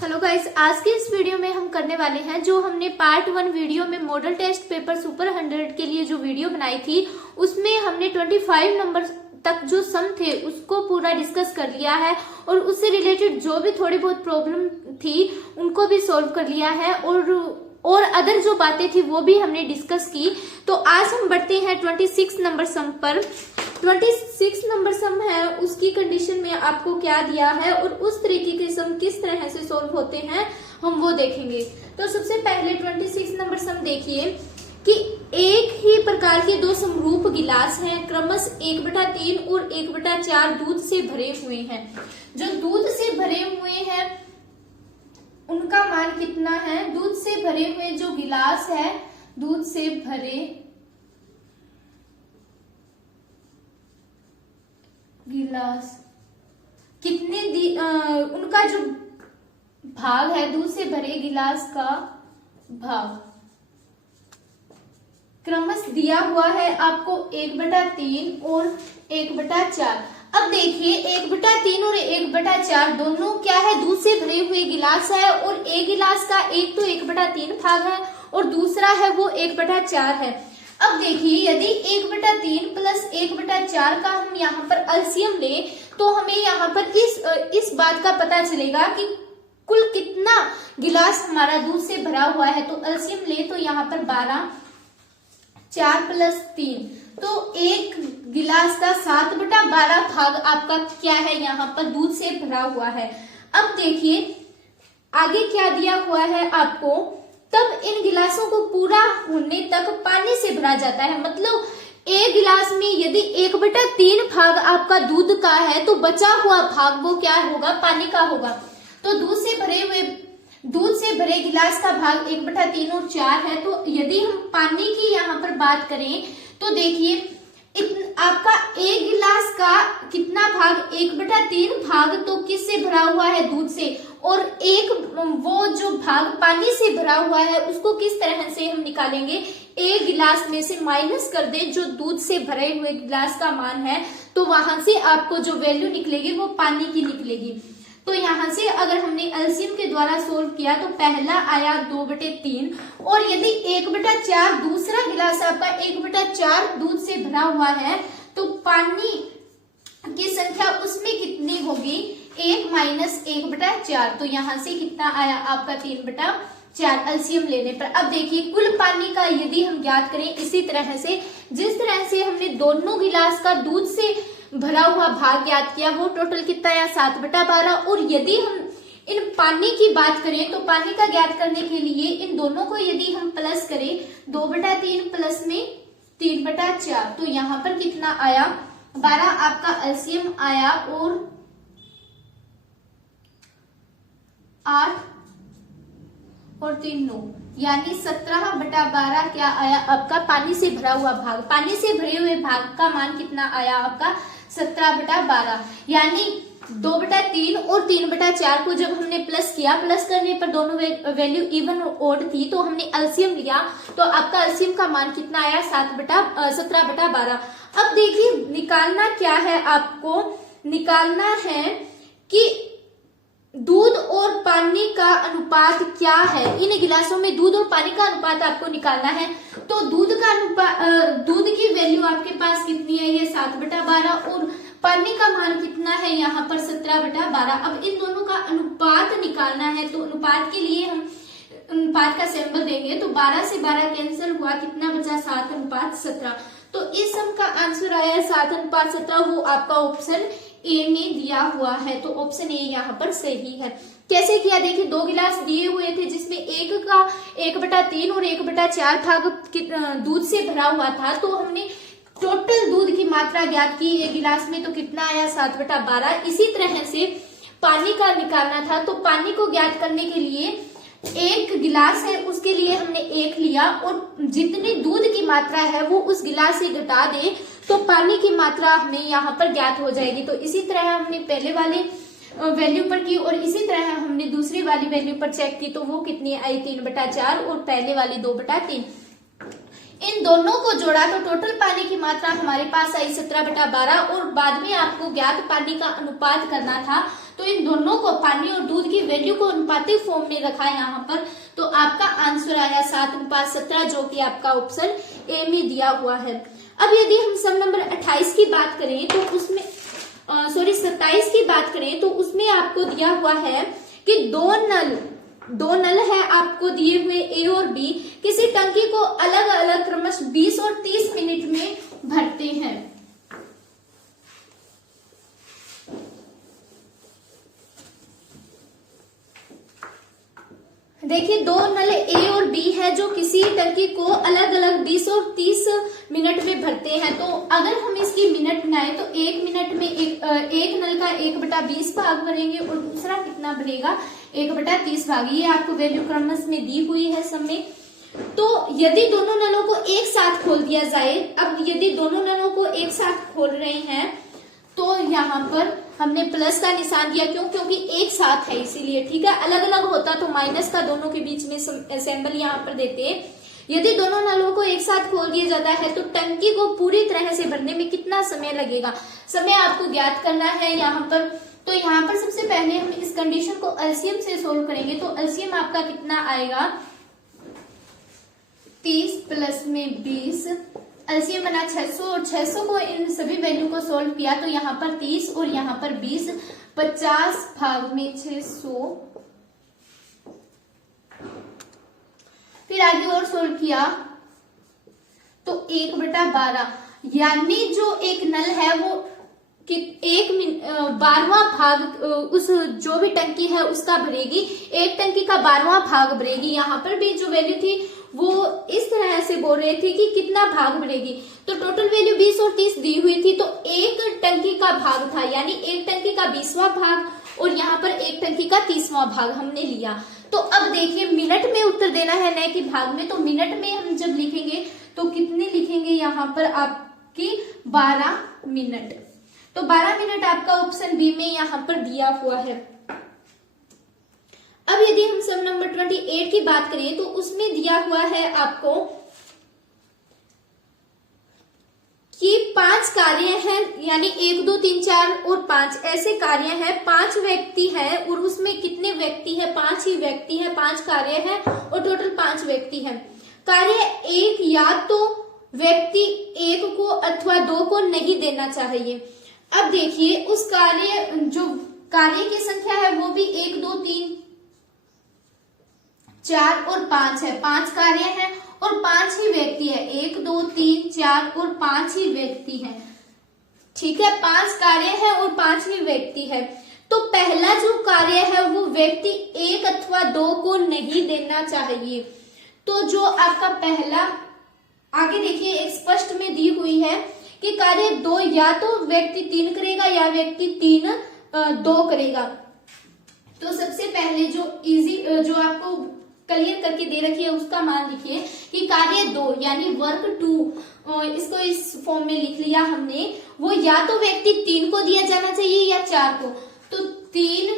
Hello guys, आज के इस वीडियो में हम करने वाले हैं जो हमने पार्ट 1 वीडियो में मॉडल टेस्ट पेपर सुपर 100 के लिए जो वीडियो बनाई थी उसमें हमने 25 नंबर तक जो सम थे उसको पूरा डिस्कस कर लिया है और उससे रिलेटेड जो भी थोड़ी बहुत प्रॉब्लम थी उनको भी सॉल्व कर लिया है और अदर जो बातें थी वो भी हमने डिस्कस की। तो आज हम बढ़ते हैं 26 नंबर सम पर। 26 नंबर सम है उसकी कंडीशन में आपको क्या दिया है और उस तरीके के सम किस तरह से सॉल्व होते हैं हम वो देखेंगे। तो सबसे पहले 26 नंबर सम देखिए कि एक ही प्रकार के दो समरूप गिलास हैं, क्रमश 1/3 और 1/4 दूध से भरे हुए हैं। जो दूध से भरे हुए हैं उनका मान कितना है? दूध से भरे हुए जो गिलास है, दूध से भरे गिलास कितने उनका जो भाग है, दूध से भरे गिलास का भाग क्रमश दिया हुआ है आपको 1/3 और 1/4। अब देखिए 1/3 और 1/4 दोनों क्या है? दूध से भरे हुए गिलास है और एक गिलास का एक तो 1/3 भाग है और दूसरा है वो 1/4 है। अब देखिए यदि 1/3 प्लस 1/4 का हम यहाँ पर एलसीएम ले तो हमें यहाँ पर इस बात का पता चलेगा कि कुल कितना गिलास हमारा दूध से भरा हुआ है। तो एलसीएम ले तो यहाँ पर 12, 4 + 3 तो एक गिलास का 7/12 भाग आपका क्या है? यहाँ पर दूध से भरा हुआ है। अब देखिए आगे क्या दिया हुआ है आपको, तब इन गिलासों को पूरा होने तक पानी से भरा जाता है। मतलब एक गिलास में यदि 1/3 भाग आपका दूध का है तो बचा हुआ भाग वो क्या होगा? पानी का होगा। तो दूध से भरे गिलास का भाग 1/3 और 4 है। तो यदि हम पानी की यहाँ पर बात करें तो देखिए आपका एक गिलास का कितना भाग? 1/3 भाग तो किससे भरा हुआ है? दूध से। और एक वो जो भाग पानी से भरा हुआ है उसको किस तरह से हम निकालेंगे? एक गिलास में से माइनस कर दे जो दूध से भरे हुए गिलास का मान है, तो वहां से आपको जो वैल्यू निकलेगी वो पानी की निकलेगी। तो यहाँ से अगर हमने एलसीएम के द्वारा सोल्व किया तो पहला आया 2/3 और यदि 1/4 दूसरा गिलास आपका 1/4 दूध से भरा हुआ है तो पानी की संख्या उसमें कितनी होगी? 1 - 1/4। तो यहाँ से कितना आया आपका? 3/4 एलसीएम लेने पर। अब देखिए कुल पानी का यदि हम ज्ञात करें इसी तरह से जिस तरह से हमने दोनों गिलास का दूध से भरा हुआ भाग ज्ञात किया वो टोटल कितना आया? 7/12। और यदि हम इन पानी की बात करें तो पानी का ज्ञात करने के लिए इन दोनों को यदि हम प्लस करें 2/3 प्लस में 3/4 तो यहाँ पर कितना आया? 12 आपका एलसीएम आया और 8 और 3 9 यानी 17/12 क्या आया आपका? पानी से भरा हुआ भाग। पानी से भरे हुए भाग का मान कितना आया आपका? 17/12। यानी 2/3 और 3/4 को जब हमने प्लस किया, प्लस करने पर दोनों वैल्यू इवन ओड थी तो हमने एलसीएम लिया तो आपका एलसीएम का मान कितना आया? 17/12। अब देखिए निकालना क्या है आपको? निकालना है कि दूध और पानी का अनुपात क्या है। इन गिलासों में दूध और पानी का अनुपात आपको निकालना है। तो दूध की वैल्यू आपके पास कितनी है? ये 7/12 और पानी का मान कितना है? यहाँ पर 17/12। अब इन दोनों का अनुपात निकालना है तो अनुपात के लिए हम अनुपात का सिंबल देंगे तो 12 से 12 कैंसिल हुआ, कितना बचा? 7/17। तो इस सम का आंसर आया है 7/17। वो आपका ऑप्शन ए में दिया हुआ है। तो ऑप्शन ए यहाँ पर सही है। कैसे किया? देखिए दो गिलास दिए हुए थे जिसमें एक का 1/3 और 1/4 भाग दूध से भरा हुआ था तो हमने टोटल दूध की मात्रा ज्ञात की एक गिलास में तो कितना आया? 7/12। इसी तरह से पानी का निकालना था तो पानी को ज्ञात करने के लिए एक गिलास है उसके लिए हमने 1 लिया और जितनी दूध की मात्रा है वो उस गिलास से घटा दे तो पानी की मात्रा हमें यहाँ पर ज्ञात हो जाएगी। तो इसी तरह हमने पहले वाले वैल्यू पर की और इसी तरह हमने दूसरी वाली वैल्यू पर चेक की तो वो कितनी आई? 3/4 और पहले वाली 2/3। इन दोनों को जोड़ा तो टोटल पानी की मात्रा हमारे पास आई 17/12 और बाद में आपको ज्ञात पानी का अनुपात करना था तो इन दोनों को, पानी और दूध की वैल्यू को अनुपातिक फॉर्म में रखा है यहाँ पर, तो आपका आंसर आया 7:17, जो कि आपका ऑप्शन ए में दिया हुआ है। अब यदि हम सम नंबर 28 की बात करें तो उसमें 27 की बात करें तो उसमें आपको दिया हुआ है कि दो नल है आपको दिए हुए ए और बी, किसी टंकी को अलग अलग क्रमशः 20 और 30 मिनट में भरते हैं। देखिए, दो नल ए और बी है जो किसी टंकी को अलग अलग 20 और 30 मिनट में भरते हैं। तो अगर हम इसकी मिनट बनाए तो एक मिनट में एक नल का 1/20 भाग भरेंगे और दूसरा कितना भरेगा, 1/30 भाग। ये आपको वैल्यू क्रमश में दी हुई है सब में। तो यदि दोनों नलों को एक साथ खोल दिया जाए, अब यदि दोनों नलों को एक साथ खोल रहे हैं तो यहाँ पर हमने प्लस का निशान दिया, क्यों? क्योंकि एक साथ है इसीलिए, ठीक है। अलग अलग होता तो माइनस का दोनों के बीच में सिंबल यहाँ पर देते। यदि दोनों नलों को एक साथ खोल दिया जाता है तो टंकी को पूरी तरह से भरने में कितना समय लगेगा, समय आपको ज्ञात करना है यहाँ पर। तो यहाँ पर सबसे पहले हम इस कंडीशन को एलसीएम से सोल्व करेंगे। तो एलसीएम आपका कितना आएगा, 30 प्लस में 20, एलसीएम बना 600 और 600 को इन सभी वैल्यू को सोल्व किया तो यहाँ पर 30 और यहाँ पर 20, 50 भाग में 600। फिर आगे और सोल्व किया तो 1/12, यानी जो एक नल है वो कि 12वां भाग उस जो भी टंकी है उसका भरेगी, एक टंकी का 12वां भाग भरेगी। यहाँ पर भी जो वैल्यू थी वो इस तरह से बोल रहे थे कि कितना भाग भरेगी, तो टोटल वैल्यू 20 और 30 दी हुई थी। तो एक टंकी का भाग था, यानी एक टंकी का 20वां भाग और यहाँ पर एक टंकी का 30वां भाग हमने लिया। तो अब देखिए, मिनट में उत्तर देना है न कि भाग में। तो मिनट में हम जब लिखेंगे तो कितने लिखेंगे, यहाँ पर आपकी 12 मिनट। तो 12 मिनट आपका ऑप्शन बी में यहाँ पर दिया हुआ है। अब यदि हम सम नंबर 28 की बात करें तो उसमें दिया हुआ है आपको कि 5 कार्य हैं, यानी 1 2 3 4 और 5 ऐसे कार्य हैं। 5 व्यक्ति हैं और उसमें कितने व्यक्ति हैं, 5 ही व्यक्ति हैं, 5 कार्य हैं और टोटल 5 व्यक्ति हैं। कार्य एक या तो व्यक्ति 1 को अथवा 2 को नहीं देना चाहिए। अब देखिए, उस जो कार्य की संख्या है वो भी 1 2 3 4 और 5 है। 5 कार्य हैं और 5 ही व्यक्ति है। 1 2 3 4 और 5 ही व्यक्ति है, ठीक है। 5 कार्य है और 5 ही व्यक्ति है। तो पहला जो कार्य है वो व्यक्ति 1 अथवा 2 को नहीं देना चाहिए। तो जो आपका पहला, आगे देखिए एक स्पष्ट में दी हुई है कि कार्य 2 या तो व्यक्ति 3 करेगा या व्यक्ति 2 करेगा। तो सबसे पहले जो आपको क्लियर करके दे रखी है उसका मान लिखिए कि कार्य 2 यानी वर्क 2, इसको इस फॉर्म में लिख लिया हमने, वो या तो व्यक्ति 3 को दिया जाना चाहिए या 4 को। तो 3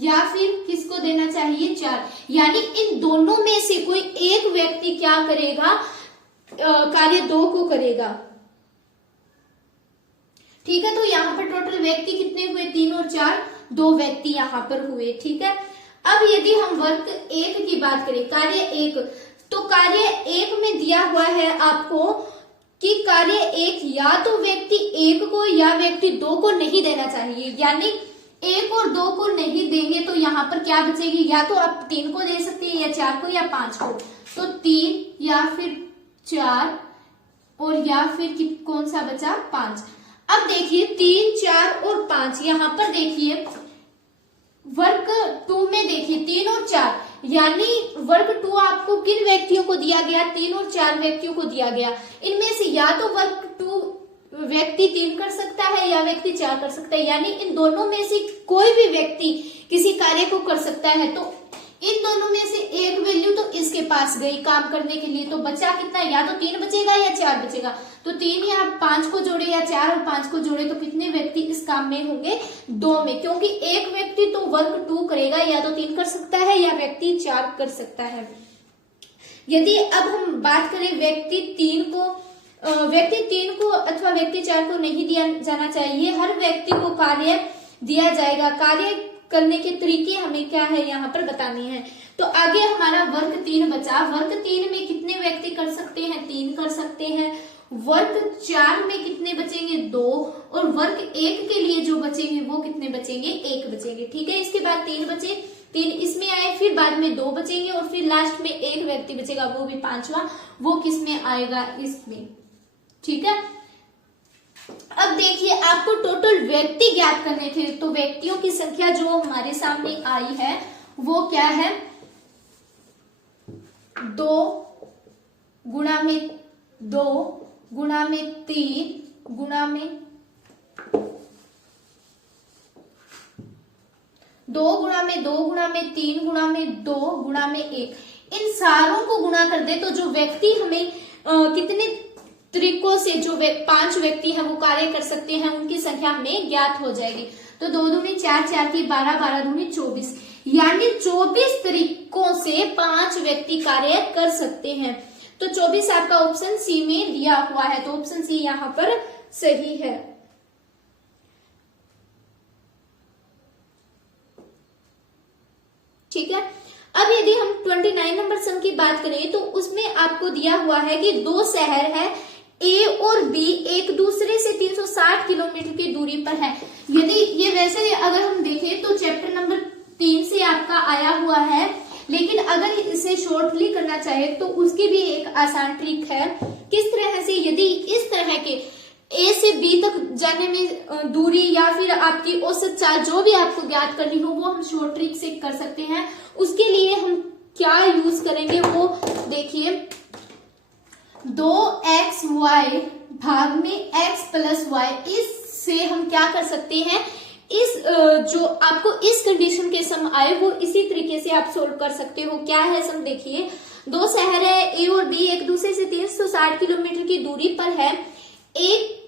या फिर किसको देना चाहिए, 4, यानी इन दोनों में से कोई एक व्यक्ति क्या करेगा, कार्य 2 को करेगा, ठीक है। तो यहाँ पर टोटल व्यक्ति कितने हुए, 3 और 4, 2 व्यक्ति यहाँ पर हुए, ठीक है। अब यदि हम वर्क 1 की बात करें, कार्य 1, तो कार्य 1 में दिया हुआ है आपको कि कार्य 1 या तो व्यक्ति 1 को या व्यक्ति 2 को नहीं देना चाहिए, यानी 1 और 2 को नहीं देंगे तो यहाँ पर क्या बचेगी, या तो आप 3 को दे सकते हैं या 4 को या 5 को। तो 3 या फिर 4 और या फिर कौन सा बचा, 5। अब देखिए 3 4 और 5, यहाँ पर देखिए वर्क 2 में देखिए 3 और 4, यानी वर्क 2 आपको किन व्यक्तियों को दिया गया, 3 और 4 व्यक्तियों को दिया गया। इनमें से या तो वर्क 2 व्यक्ति 3 कर सकता है या व्यक्ति 4 कर सकता है, यानी इन दोनों में से कोई भी व्यक्ति किसी कार्य को कर सकता है। तो इन दोनों में से एक वैल्यू तो इसके पास गई काम करने के लिए, तो बचा कितना, या तो 3 बचेगा या 4 बचेगा। तो 3 या 5 को जोड़े या 4 और 5 को जोड़े तो कितने व्यक्ति इस काम में होंगे, 2 में, क्योंकि एक व्यक्ति तो वर्क 2 करेगा, या तो 3 कर सकता है या व्यक्ति 4 कर सकता है। यदि अब हम बात करें व्यक्ति 3 को अथवा व्यक्ति 4 को नहीं दिया जाना चाहिए, हर व्यक्ति को कार्य दिया जाएगा। कार्य करने के तरीके हमें क्या है यहाँ पर बतानी है। तो आगे हमारा वर्ग 3 बचा। वर्ग 3 में कितने व्यक्ति कर सकते हैं? 3 कर सकते हैं। वर्ग 4 में कितने बचेंगे? 2। और वर्ग 1 के लिए जो बचेंगे वो कितने बचेंगे? 1 बचेंगे। ठीक है, इसके बाद 3 बचे, 3 इसमें आए, फिर बाद में 2 बचेंगे और फिर लास्ट में 1 व्यक्ति बचेगा, वो भी 5वां, वो किस में आएगा? इसमें। ठीक है, अब देखिए आपको टोटल व्यक्ति ज्ञात करने थे, तो व्यक्तियों की संख्या जो हमारे सामने आई है वो क्या है? 2 गुणा में 2 गुणा में 3 गुणा में 2 गुणा में 2 गुणा में 3 गुणा में 2 गुणा में 1, इन सारों को गुणा कर दे तो जो व्यक्ति हमें कितने तरीकों से जो 5 व्यक्ति हैं वो कार्य कर सकते हैं उनकी संख्या हमें ज्ञात हो जाएगी। तो 2 दूनी 4, 4 की 12, 12 दूनी 24, यानी 24 तरीकों से 5 व्यक्ति कार्य कर सकते हैं। तो 24 आपका ऑप्शन सी में दिया हुआ है, तो ऑप्शन सी यहाँ पर सही है। ठीक है, अब यदि हम 29 नंबर सम की बात करें तो उसमें आपको दिया हुआ है कि 2 शहर है ए और बी एक दूसरे से 360 किलोमीटर की दूरी पर है। यदि ये वैसे अगर हम देखें तो चैप्टर नंबर 3 से आपका आया हुआ है, लेकिन अगर इसे शॉर्टली करना चाहे तो उसकी भी एक आसान ट्रिक है। किस तरह से? यदि इस तरह के ए से बी तक जाने में दूरी या फिर आपकी औसत चाल जो भी आपको ज्ञात करनी हो वो हम शॉर्ट ट्रिक से कर सकते हैं। उसके लिए हम क्या यूज करेंगे वो देखिए, 2xy भाग में x प्लस y, इससे हम क्या कर सकते हैं? इस जो आपको इस कंडीशन के सम आए वो इसी तरीके से आप सोल्व कर सकते हो। क्या है सम? देखिए 2 शहर है ए और बी एक दूसरे से 360 किलोमीटर की दूरी पर है। एक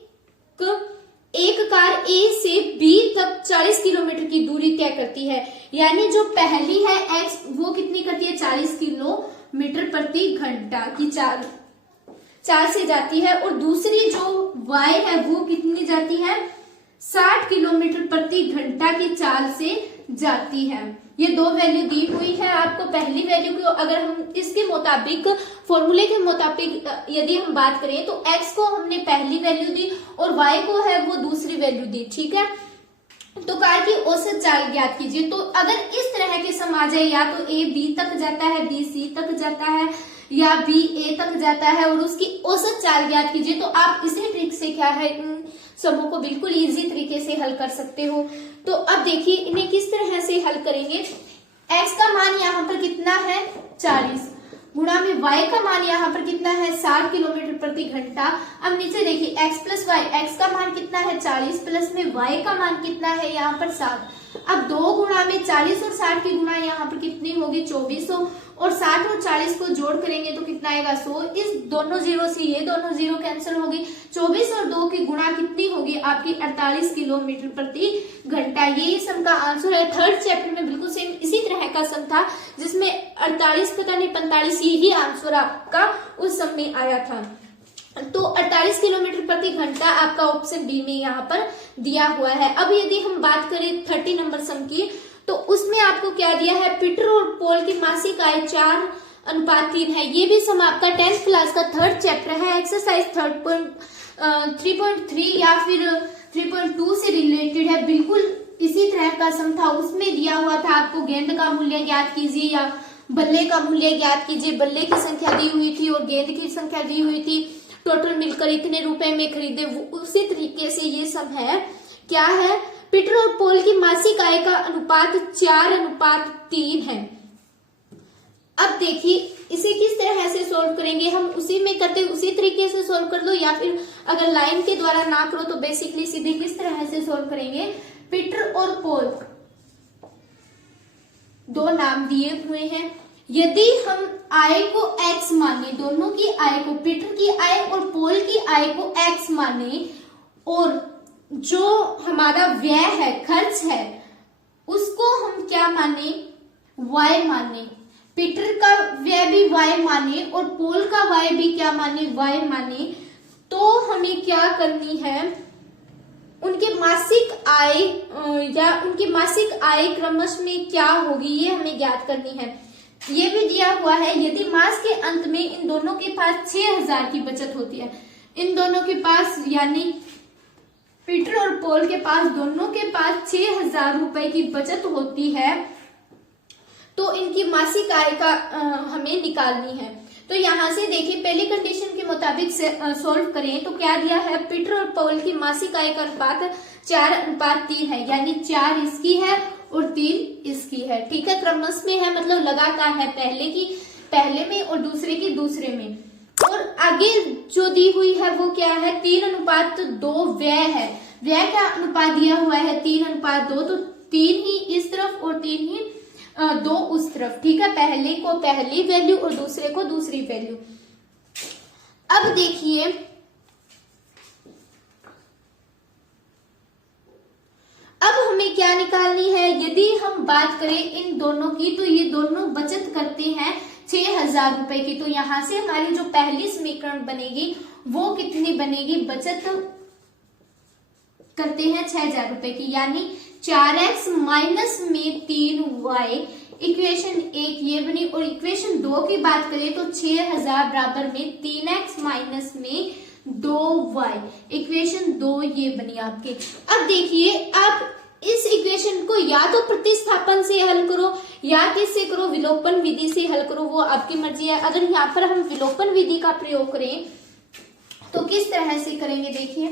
कार ए से बी तक 40 किलोमीटर की दूरी तय करती है, यानी जो पहली है x वो कितनी करती है? 40 किलोमीटर प्रति घंटा की चाल से जाती है, और दूसरी जो y है वो कितनी जाती है? 60 किलोमीटर प्रति घंटा की चाल से जाती है। ये 2 वैल्यू दी हुई है आपको। पहली वैल्यू को अगर हम इसके मुताबिक फॉर्मूले के मुताबिक यदि हम बात करें तो x को हमने पहली वैल्यू दी और y को है वो दूसरी वैल्यू दी। ठीक है, तो कार की औसत चाल ज्ञात कीजिए। तो अगर इस तरह के सम आ जाए, या तो a b तक जाता है, b c तक जाता है, या b a तक जाता है और उसकी औसत चाल ज्ञात कीजिए, तो आप इसी ट्रिक से क्या है इन समूह को बिल्कुल इजी तरीके से हल कर सकते हो। तो अब देखिए इन्हें किस तरह से हल करेंगे। x का मान यहाँ पर कितना है? 40 गुणा में y का मान यहाँ पर कितना है? 60 किलोमीटर प्रति घंटा। अब नीचे देखिए x प्लस वाई, x का मान कितना है? 40 प्लस में y का मान कितना है? यहाँ पर 60। अब 2 गुणा में 40 और 60 की गुणा यहाँ पर कितनी होगी? 2400, और 60 और 40 को जोड़ करेंगे तो कितना आएगा? 100। इस दोनों जीरो से ये दोनों जीरो कैंसिल होगी। 24 और 2 की गुणा कितनी होगी? आपकी 48 किलोमीटर प्रति घंटा। यही सम का आंसर है। 3rd चैप्टर में बिल्कुल सेम इसी तरह का सम था जिसमें 48 पता नहीं 45 यही आंसर आपका उस सम में आया था। तो 48 किलोमीटर प्रति घंटा आपका ऑप्शन बी में यहाँ पर दिया हुआ है। अब यदि हम बात करें 30 नंबर सम की, तो उसमें आपको क्या दिया है? पीटर और पॉल की मासिक आय 4:3 है। ये भी सम आपका 10th क्लास का 3rd चैप्टर है, एक्सरसाइज 3.3 या फिर 3.2 से रिलेटेड है। बिल्कुल इसी तरह का सम था। उसमें दिया हुआ था आपको गेंद का मूल्य ज्ञात कीजिए या बल्ले का मूल्य ज्ञात कीजिए। बल्ले की संख्या दी हुई थी और गेंद की संख्या दी हुई थी, टोटल मिलकर इतने रुपए में खरीदे। उसी तरीके से ये सब है। क्या है? पीटर और पॉल की मासिक आय का अनुपात 4:3 है। अब देखिए इसे किस तरह से सोल्व करेंगे हम, उसी में करते उसी तरीके से सोल्व कर लो, या फिर अगर लाइन के द्वारा ना करो तो बेसिकली सीधे किस तरह से सोल्व करेंगे। पीटर और पॉल 2 नाम दिए हुए हैं। यदि हम आय को x माने, दोनों की आय को, पीटर की आय और पॉल की आय को x माने, और जो हमारा व्यय है, खर्च है, उसको हम क्या माने? y माने। पीटर का व्यय भी y माने और पॉल का व्यय भी क्या माने? y माने। तो हमें क्या करनी है? उनके मासिक आय या उनकी मासिक आय क्रमश में क्या होगी, ये हमें ज्ञात करनी है। ये भी दिया हुआ है, यदि मास के अंत में इन दोनों के पास 6000 की बचत होती है, इन दोनों के पास यानी पीटर और पॉल के पास दोनों के पास 6000 रुपए की बचत होती है, तो इनकी मासिक आय का हमें निकालनी है। तो यहाँ से देखिए पहली कंडीशन के मुताबिक सॉल्व करें तो क्या दिया है, पीटर और पॉल की मासिक आय का अनुपात 4:3 है, यानी 4 इसकी है और 3 इसकी है। ठीक है, क्रमश में है मतलब लगातार है, पहले में और दूसरे की दूसरे में। और आगे जो दी हुई है वो क्या है, 3:2 व्यय है। व्यय का अनुपात दिया हुआ है 3:2, तो 3 ही इस तरफ और 3 ही 2 उस तरफ। ठीक है, पहले को पहली वैल्यू और दूसरे को दूसरी वैल्यू। अब देखिए अब हमें क्या निकालनी है, यदि हम बात करें इन दोनों की तो ये दोनों बचत करते हैं 6000 रुपए की। तो यहां से हमारी जो पहली समीकरण बनेगी वो कितनी बनेगी, बचत करते हैं 6000 रुपए की, यानी 4x माइनस में 3y इक्वेशन 1 ये बनी। और इक्वेशन 2 की बात करें तो 6000 बराबर में 3x माइनस में 2y इक्वेशन 2 ये बनी आपके। अब देखिए आप इस इक्वेशन को या तो प्रतिस्थापन से हल करो या किससे करो, विलोपन विधि से हल करो, वो आपकी मर्जी है। अगर यहाँ पर हम विलोपन विधि का प्रयोग करें तो किस तरह से करेंगे देखिए।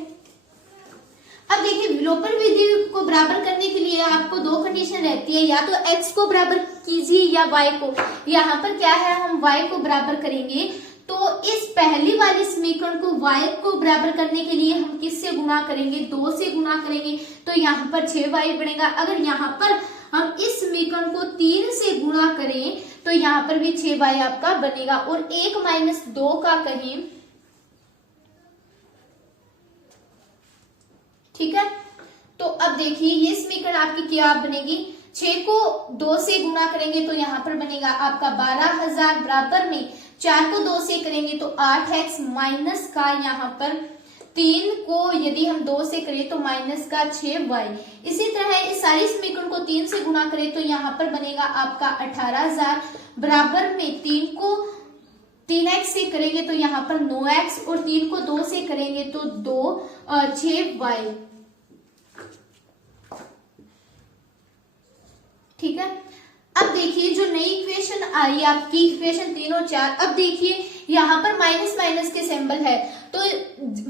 अब देखिए विलोपन विधि को बराबर करने के लिए आपको 2 कंडीशन रहती है, या तो x को बराबर कीजिए या y को। यहाँ पर क्या है, हम y को बराबर करेंगे, तो इस पहली वाली समीकरण को y को बराबर करने के लिए हम किससे गुणा करेंगे, 2 से गुणा करेंगे, तो यहाँ पर 6y बनेगा। अगर यहाँ पर हम इस समीकरण को 3 से गुणा करें तो यहाँ पर भी 6y आपका बनेगा। और 1 माइनस 2 का कहें, ठीक है। तो अब देखिए ये समीकरण आपकी क्या बनेगी, 6 को 2 से गुणा करेंगे तो यहाँ पर बनेगा आपका 12000 बराबर में 4 को 2 से करेंगे तो 8x माइनस का यहाँ पर 3 को यदि हम 2 से करें तो माइनस का 6y। इसी तरह इस सारी समीकरण को 3 से गुणा करें तो यहाँ पर बनेगा आपका 18000 बराबर में 3 को 3x से करेंगे तो यहाँ पर 9x और 3 को 2 से करेंगे तो 6y। ठीक है, अब देखिए जो नई इक्वेशन आई आपकी इक्वेशन 3 और 4। अब देखिए यहाँ पर माइनस माइनस के सिंबल है, तो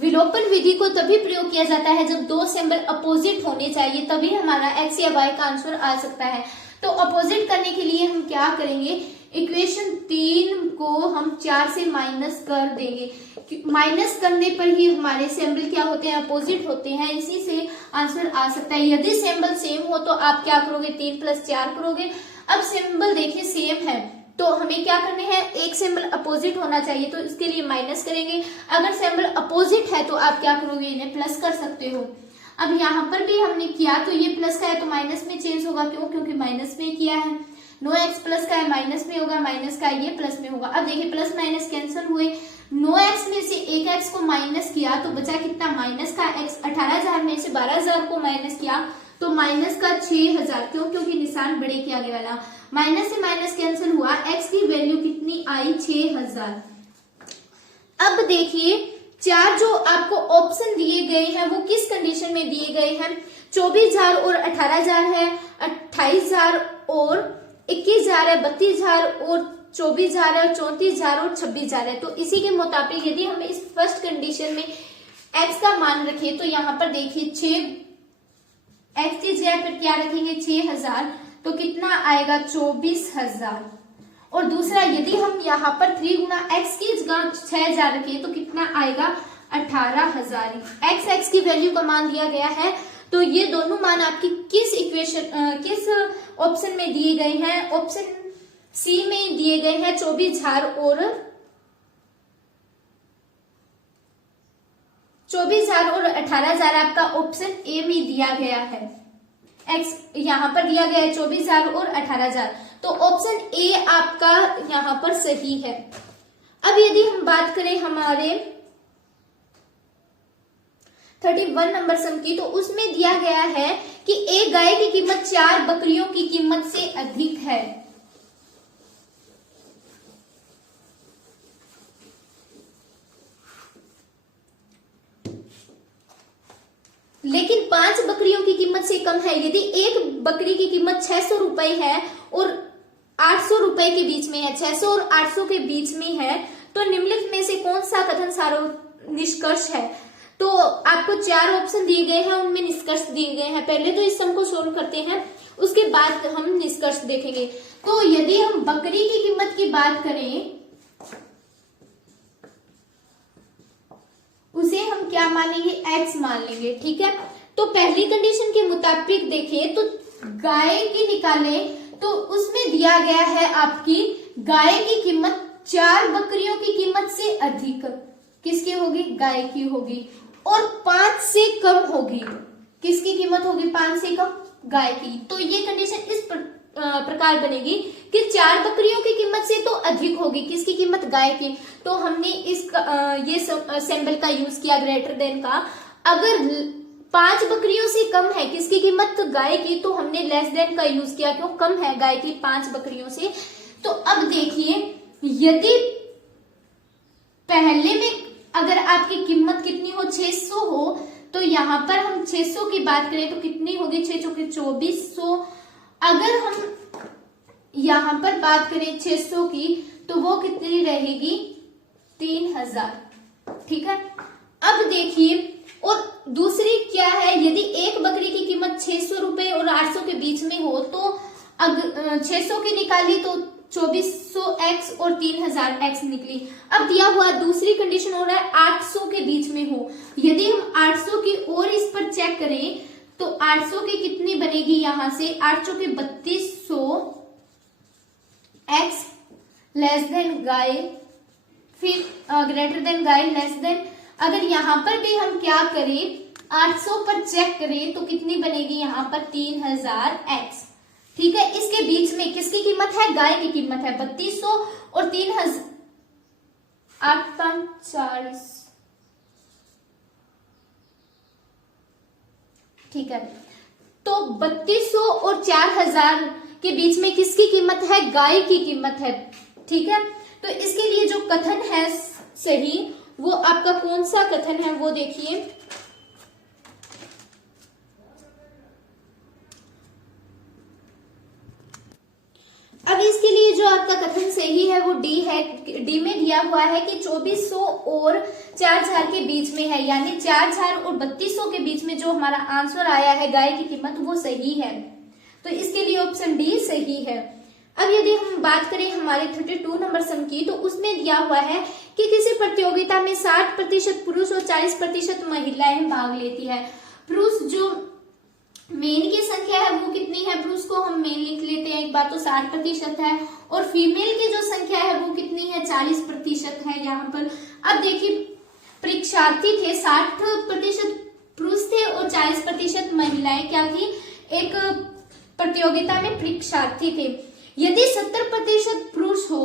विलोपन विधि को तभी प्रयोग किया जाता है जब 2 सिंबल अपोजिट होने चाहिए, तभी हमारा x या y का आंसर आ सकता है। तो अपोजिट करने के लिए हम क्या करेंगे, इक्वेशन 3 को हम 4 से माइनस कर देंगे। माइनस करने पर ही हमारे सिंबल क्या होते हैं, अपोजिट होते हैं, इसी से आंसर आ सकता है। यदि सिंबल सेम हो तो आप क्या करोगे, 3 + 4 करोगे। अब सिंबल देखिए सेम है तो हमें क्या करने हैं, एक सिंबल अपोजिट होना चाहिए तो इसके लिए माइनस करेंगे। अगर सिंबल अपोजिट है तो आप क्या करोगे, इन्हें प्लस कर सकते हो। अब यहाँ पर भी हमने किया तो ये प्लस का है तो माइनस में चेंज होगा, क्यों, क्योंकि माइनस में किया है। 9x प्लस का है माइनस में होगा, माइनस का ये प्लस में होगा। अब देखिए प्लस माइनस कैंसिल हुए, 9x में से 1x को माइनस किया तो बचा कितना, माइनस का x। 18000 में से 12000 को माइनस किया तो माइनस का 6000, क्यों, क्योंकि निशान बड़े के आगे वाला। माइनस से माइनस कैंसिल हुआ, x की वैल्यू कितनी आई, 6000। अब देखिए 4 जो आपको ऑप्शन दिए गए हैं वो किस कंडीशन में दिए गए हैं, 24000 और 18000 है, 28000 और 21000 है, 32000 और 24000 है, 34000 और 26000 है। तो इसी के मुताबिक यदि हम इस फर्स्ट कंडीशन में x का मान रखें तो यहाँ पर देखिए 6x की जगह पर क्या रखेंगे, 6000, तो कितना आएगा 24000। और दूसरा यदि हम यहाँ पर 3 गुना x की जगह 6000 रखें तो कितना आएगा 18000। x की वैल्यू का मान दिया गया है, तो ये दोनों मान आपकी किस ऑप्शन में दिए गए हैं, ऑप्शन सी में दिए गए हैं 24000 और 18000 आपका ऑप्शन ए में दिया गया है। x यहाँ पर दिया गया है 24000 और 18000, तो ऑप्शन ए आपका यहाँ पर सही है। अब यदि हम बात करें हमारे 31 नंबर सम की, तो उसमें दिया गया है कि एक गाय की कीमत 4 बकरियों की कीमत से अधिक है। लेकिन 5 बकरियों की कीमत से कम है। यदि एक बकरी की कीमत 600 रुपए है और 800 रुपए के बीच में है, 600 और 800 के बीच में है, तो निम्नलिखित में से कौन सा कथन निष्कर्ष है? तो आपको 4 ऑप्शन दिए गए हैं, उनमें निष्कर्ष दिए गए हैं। पहले तो इस सम को सोल्व करते हैं, उसके बाद हम निष्कर्ष देखेंगे। तो यदि हम बकरी की कीमत की बात करें, उसे हम क्या मान लेंगे? x मान लेंगे, ठीक है। तो पहली कंडीशन के मुताबिक देखें तो गाय की निकालें तो उसमें दिया गया है आपकी गाय की कीमत 4 बकरियों की कीमत से अधिक किसकी होगी? गाय की होगी, और 5 से कम होगी। किसकी कीमत होगी? 5 से कम, गाय की। तो ये कंडीशन इस प्रकार बनेगी कि 4 बकरियों की कीमत से तो अधिक होगी। किसकी कीमत? गाय की। तो हमने ये सिंबल का यूज किया ग्रेटर देन का। अगर 5 बकरियों से कम है किसकी कीमत? गाय की, तो हमने लेस देन का यूज किया, क्यों? कम है गाय की 5 बकरियों से। तो अब देखिए, यदि पहले में अगर आपकी कीमत कितनी हो? 600 हो, तो यहाँ पर हम 600 की बात करें तो कितनी होगी? 6 चौके 2400। अगर हम यहाँ पर बात करें 600 की, तो वो कितनी रहेगी? 3000, ठीक है। अब देखिए, और दूसरी क्या है? यदि एक बकरी की कीमत 600 रुपए और 800 के बीच में हो, तो अगर 600 की निकाली तो 2400x और 3000x निकली। अब दिया हुआ दूसरी कंडीशन हो रहा है 800 के बीच में हो। यदि हम 800 की और इस पर चेक करें तो 800 की कितनी बनेगी? यहां से 8 चौके 3200 x लेस देन गाय, फिर ग्रेटर देन गाय, लेस देन। अगर यहाँ पर भी हम क्या करें, 800 पर चेक करें तो कितनी बनेगी? यहाँ पर 3000x, ठीक है। इसके बीच में किसकी कीमत है? गाय की कीमत है 3200 और 3000, 8 5 40, ठीक है। तो 3200 और 4000 के बीच में किसकी कीमत है? गाय की कीमत है, ठीक है। तो इसके लिए जो कथन है सही, वो आपका कौन सा कथन है वो देखिए। अब इसके लिए जो आपका कथन सही है वो डी है। डी में दिया हुआ है कि 2400 और 4000 के बीच में है, यानी 4000 और 3200 के बीच में जो हमारा आंसर आया है गाय की कीमत, वो सही है। तो इसके लिए ऑप्शन डी सही है। अब यदि हम बात करें हमारे 32 नंबर सम की, तो उसमें दिया हुआ है कि किसी प्रतियोगिता में 60% पुरुष और 40% महिलाएं भाग लेती है। पुरुष जो मेन की संख्या है वो कितनी है? पुरुष को हम मेन लिख लेते हैं, एक बात तो 60% है, और फीमेल की जो संख्या है वो कितनी है? 40% है यहाँ पर। अब देखिए, परीक्षार्थी थे 60% पुरुष थे और 40% महिलाएं क्या थी? एक प्रतियोगिता में परीक्षार्थी थे। यदि 70% पुरुष हो,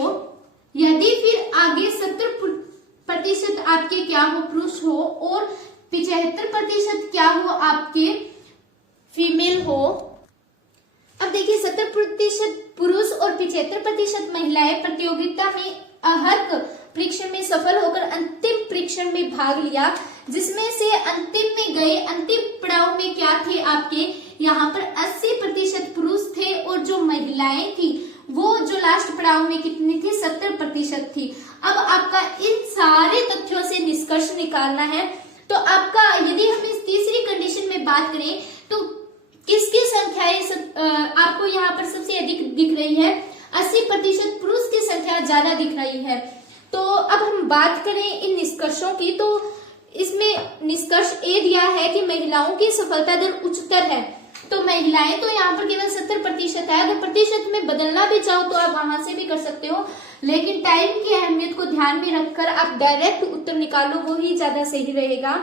यदि फिर आगे 70% आपके क्या हो? पुरुष हो, और 75% क्या हो? आपके फीमेल हो। अब देखिए, 70% पुरुष और 75% महिलाएं प्रतियोगिता में अर्हक परीक्षण में सफल होकर अंतिम परीक्षण में भाग लिया, जिसमें से अंतिम में गए। अंतिम पड़ाव में क्या थे आपके? यहाँ पर 80% पुरुष थे, और जो महिलाएं थी वो जो लास्ट पड़ाव में कितनी थी? 70% थी। अब आपका इन सारे तथ्यों से निष्कर्ष निकालना है। तो आपका यदि हम इस तीसरी कंडीशन में बात करें तो किसकी संख्याएं आपको यहाँ पर सबसे अधिक दिख रही है? 80% पुरुष की संख्या ज्यादा दिख रही है। तो अब हम बात करें इन निष्कर्षों की, तो इसमें निष्कर्ष ए दिया है कि महिलाओं की सफलता दर उच्चतर है। तो महिलाएं तो यहाँ पर केवल 70% है। अगर प्रतिशत में बदलना भी चाहो तो आप वहां से भी कर सकते हो, लेकिन टाइम की अहमियत को ध्यान में रखकर आप डायरेक्ट उत्तर निकालो, वो ही ज्यादा सही रहेगा।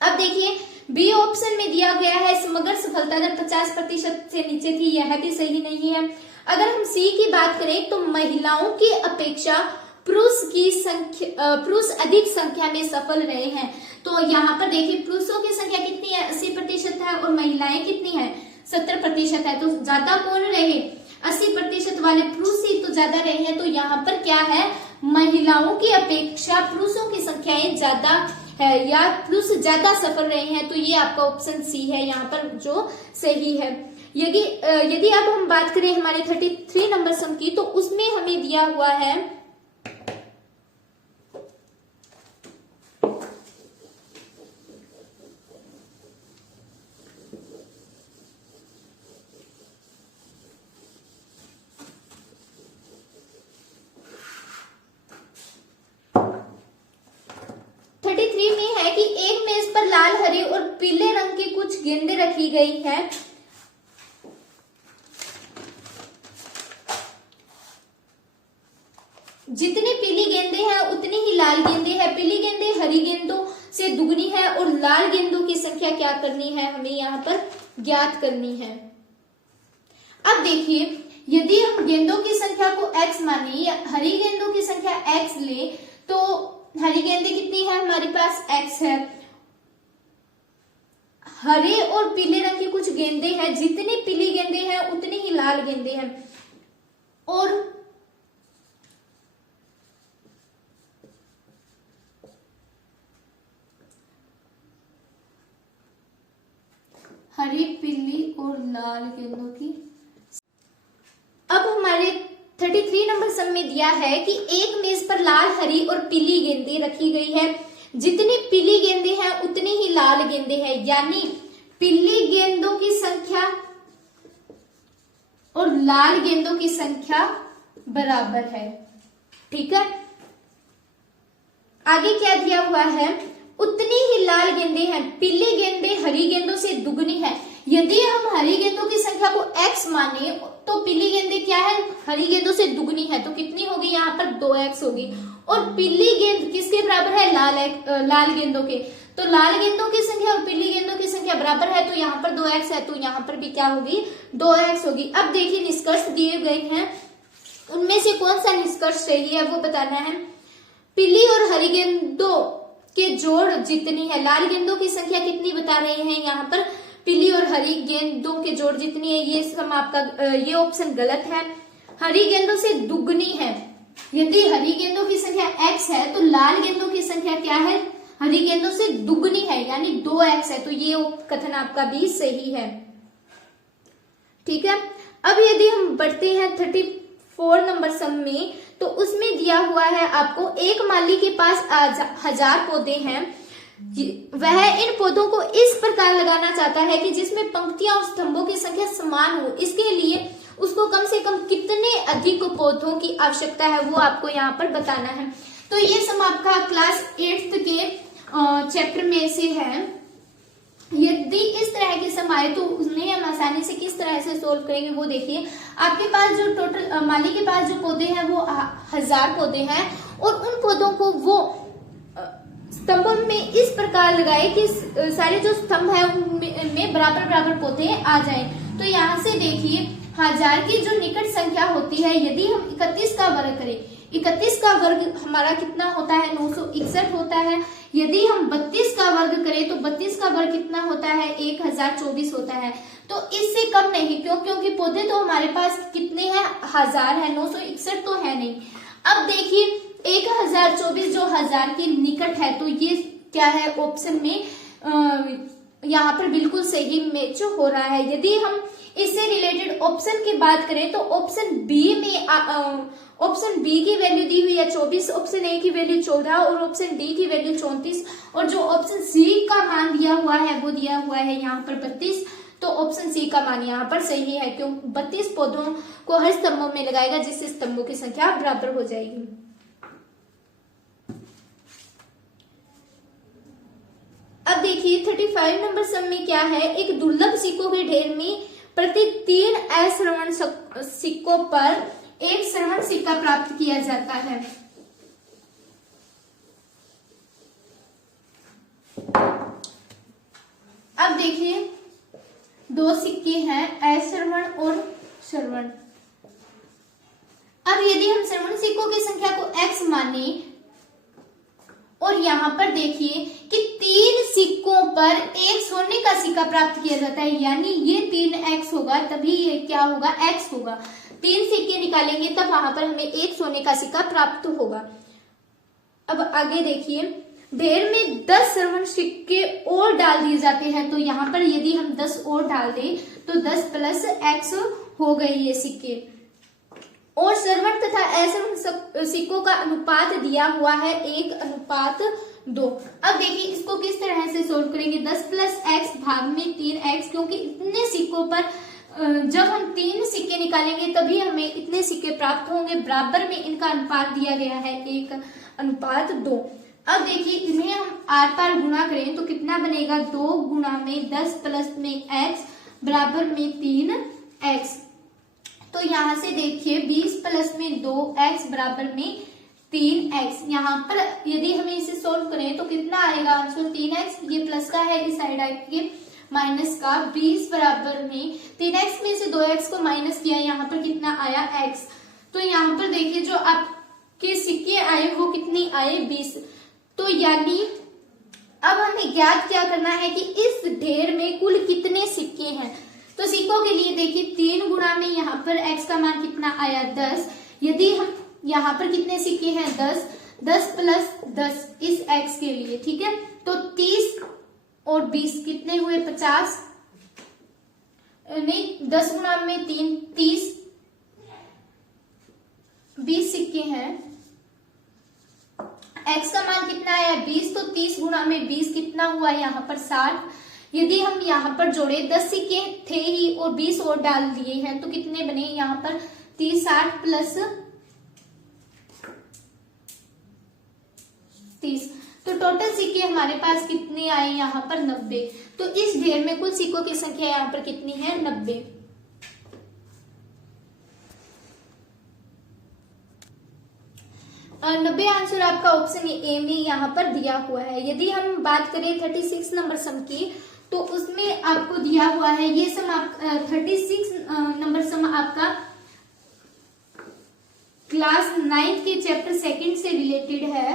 अब देखिए, बी ऑप्शन में दिया गया है समग्र सफलता दर 50% से नीचे थी, यह भी सही नहीं है। अगर हम सी की बात करें तो महिलाओं की अपेक्षा पुरुष अधिक संख्या में सफल रहे हैं, तो तो यहाँ पर देखिए पुरुषों की संख्या कितनी है, 80% है, और महिलाएं कितनी है, 70% है। तो ज्यादा कौन रहे, 80% वाले पुरुष ही तो ज्यादा रहे हैं। तो यहाँ पर क्या है, महिलाओं की अपेक्षा पुरुषों की संख्याएं ज्यादा है, या पुरुष ज्यादा सफल रहे हैं। तो ये आपका ऑप्शन सी है यहाँ पर जो सही है। यदि अब हम बात करें हमारे 33 नंबर सम की, तो उसमें हमें दिया हुआ है में है कि एक मेज पर लाल, हरे और पीले रंग की कुछ गेंदें रखी गई हैं। जितनी पीली गेंदें हैं उतनी ही लाल गेंदें हैं। पीली गेंदें हरी गेंदों से दुगनी है और लाल गेंदों की संख्या क्या करनी है, हमें यहाँ पर ज्ञात करनी है। अब देखिए, यदि हम गेंदों की संख्या को x माने या हरी गेंदों की संख्या x ले, तो हरी गेंदें कितनी है हमारे पास, x है। हरे और पीले रंग की कुछ गेंदें हैं, जितनी पीली गेंदें हैं उतनी ही लाल गेंदें हैं। और हरी, पीली और लाल गेंदों की। अब हमारे 33 नंबर सम में दिया है कि एक मेज पर लाल, हरी और पीली गेंदें रखी गई है। जितनी पीली गेंदें हैं उतनी ही लाल गेंदें हैं, यानी पीली गेंदों की संख्या और लाल गेंदों की संख्या बराबर है। ठीक है, आगे क्या दिया हुआ है, उतनी ही लाल गेंदें हैं। पीली गेंदें हरी गेंदों से दुगनी है। यदि हम हरी गेंदों की संख्या को x माने, तो पीली गेंदें क्या है, हरी गेंदों से दुगनी है, तो कितनी होगी यहाँ पर 2x होगी। और पीली गेंद किसके बराबर है, लाल गेंदों के। तो लाल गेंदों की संख्या और पीली गेंदों की संख्या बराबर है, तो यहाँ पर 2x है, तो यहाँ पर भी क्या होगी, 2x होगी। अब देखिए निष्कर्ष दिए गए हैं, उनमें से कौन सा निष्कर्ष सही है वो बताना है। पीली और हरी गेंदों के जोड़ जितनी है, लाल गेंदों की संख्या कितनी बता रहे हैं यहाँ पर, पीली और हरी गेंदों के जोड़ जितनी है, ये सम आपका ये ऑप्शन गलत है। हरी गेंदों से दुगनी है। यदि हरी गेंदों की संख्या x है, तो लाल गेंदों की संख्या क्या है, हरी गेंदों से दुगनी है, यानी 2x है। तो ये कथन आपका भी सही है। ठीक है, अब यदि हम बढ़ते हैं 34 नंबर सम में, तो उसमें दिया हुआ है आपको एक माली के पास 1000 पौधे हैं। वह इन पौधों को इस प्रकार लगाना चाहता है कि जिसमें पंक्तियां और स्तंभों की संख्या समान हो। इसके लिए उसको कम से कम कितने अधिक पौधों की आवश्यकता है वो आपको यहाँ पर बताना है। तो ये सम आपका क्लास 8th के चैप्टर में से है। यदि इस तरह के सम आए तो उन्हें हम आसानी से किस तरह से सोल्व करेंगे वो देखिए। आपके पास जो टोटल माली के पास जो पौधे हैं वो 1000 पौधे हैं, और उन पौधों को वो स्तंभों में इस प्रकार लगाए कि सारे जो स्तंभ है उनमें बराबर बराबर पौधे आ जाएं। तो यहाँ से देखिए 1000 की जो निकट संख्या होती है, यदि हम 31 का वर्ग करें, 31 का वर्ग हमारा कितना होता है, 961 होता है। यदि हम 32 का वर्ग करें तो 32 का वर्ग कितना होता है, 1024 होता है। तो इससे कम नहीं, क्योंकि पौधे तो हमारे पास कितने हैं, 1000 है, 961 तो है नहीं। अब देखिए 1024 जो 1000 के निकट है, तो ये क्या है, ऑप्शन में यहाँ पर बिल्कुल सही मैच हो रहा है। यदि हम इससे रिलेटेड ऑप्शन की बात करें तो ऑप्शन बी में ऑप्शन बी की वैल्यू दी हुई है 24, ऑप्शन ए की वैल्यू 14 और ऑप्शन डी की वैल्यू 34, और जो ऑप्शन सी का मान दिया हुआ है वो दिया हुआ है यहाँ पर 32। तो ऑप्शन सी का मान यहाँ पर सही है, क्यों 32 पौधों को हर स्तंभों में लगाएगा, जिससे स्तंभों की संख्या बराबर हो जाएगी। अब देखिए 35 नंबर सम में क्या है, एक दुर्लभ सिक्कों के ढेर में प्रति 3 अश्रवण सिक्कों पर एक श्रवण सिक्का प्राप्त किया जाता है। अब देखिए 2 सिक्के हैं, अश्रवण और श्रवण। अब यदि हम श्रवण सिक्कों की संख्या को x माने और यहाँ पर देखिए कि 3 सिक्कों पर एक सोने का सिक्का प्राप्त किया जाता है, यानी ये 3x होगा, तभी ये क्या होगा, x होगा। 3 सिक्के निकालेंगे तब वहां पर हमें एक सोने का सिक्का प्राप्त होगा। अब आगे देखिए, ढेर में 10 स्वर्ण सिक्के और डाल दिए जाते हैं, तो यहाँ पर यदि हम 10 और डाल दें तो 10 प्लस x हो गए ये सिक्के। और स्वर्ण तथा असवर्ण सिक्कों का अनुपात दिया हुआ है 1:2। अब देखिए इसको किस तरह से सोल्व करेंगे, 10 प्लस x भाग में 3x, क्योंकि इतने सिक्कों पर जब हम 3 सिक्के निकालेंगे तभी हमें इतने सिक्के प्राप्त होंगे। बराबर में इनका अनुपात दिया गया है 1:2। अब देखिए इन्हें हम आर पार गुणा करें तो कितना बनेगा, 2 गुणा में 10 प्लस में x बराबर में 3x। तो यहाँ से देखिए 20 प्लस में 2x बराबर में 3x। यहाँ पर यदि हमें इसे सोल्व करें तो कितना आएगा आंसर, 3x, ये प्लस का है, इस साइड आएंगे माइनस का। 20 बराबर में 3x में से 2x को माइनस किया, यहाँ पर कितना आया x। तो यहाँ पर देखिए जो आपके सिक्के आए वो कितने आए, 20। तो यानी अब हमें ज्ञात क्या करना है कि इस ढेर में कुल कितने सिक्के हैं। तो सिक्कों के लिए देखिए 3 गुणा में यहाँ पर x का मान कितना आया, 10। यदि हम यहाँ पर कितने सिक्के हैं, 10, 10 प्लस 10 इस x के लिए, ठीक है। तो 30 और 20 कितने हुए, 50, नहीं 10 गुणा में 3, 30, 20 सिक्के हैं, x का मान कितना आया, 20। तो 30 गुणा में 20 कितना हुआ यहाँ पर, 60। यदि हम यहाँ पर जोड़े 10 सिक्के थे ही और 20 और डाल दिए हैं तो कितने बने यहाँ पर, 30, 60 प्लस 30। तो टोटल सिक्के हमारे पास कितने आए यहाँ पर, 90। तो इस ढेर में कुल सिक्कों की संख्या यहाँ पर कितनी है, 90। और 90 आंसर आपका ऑप्शन ए में यहाँ पर दिया हुआ है। यदि हम बात करें 36 नंबर सम की, तो उसमें आपको दिया हुआ है ये सम, 36 नंबर सम आपका क्लास 9 के चैप्टर 2 से रिलेटेड है।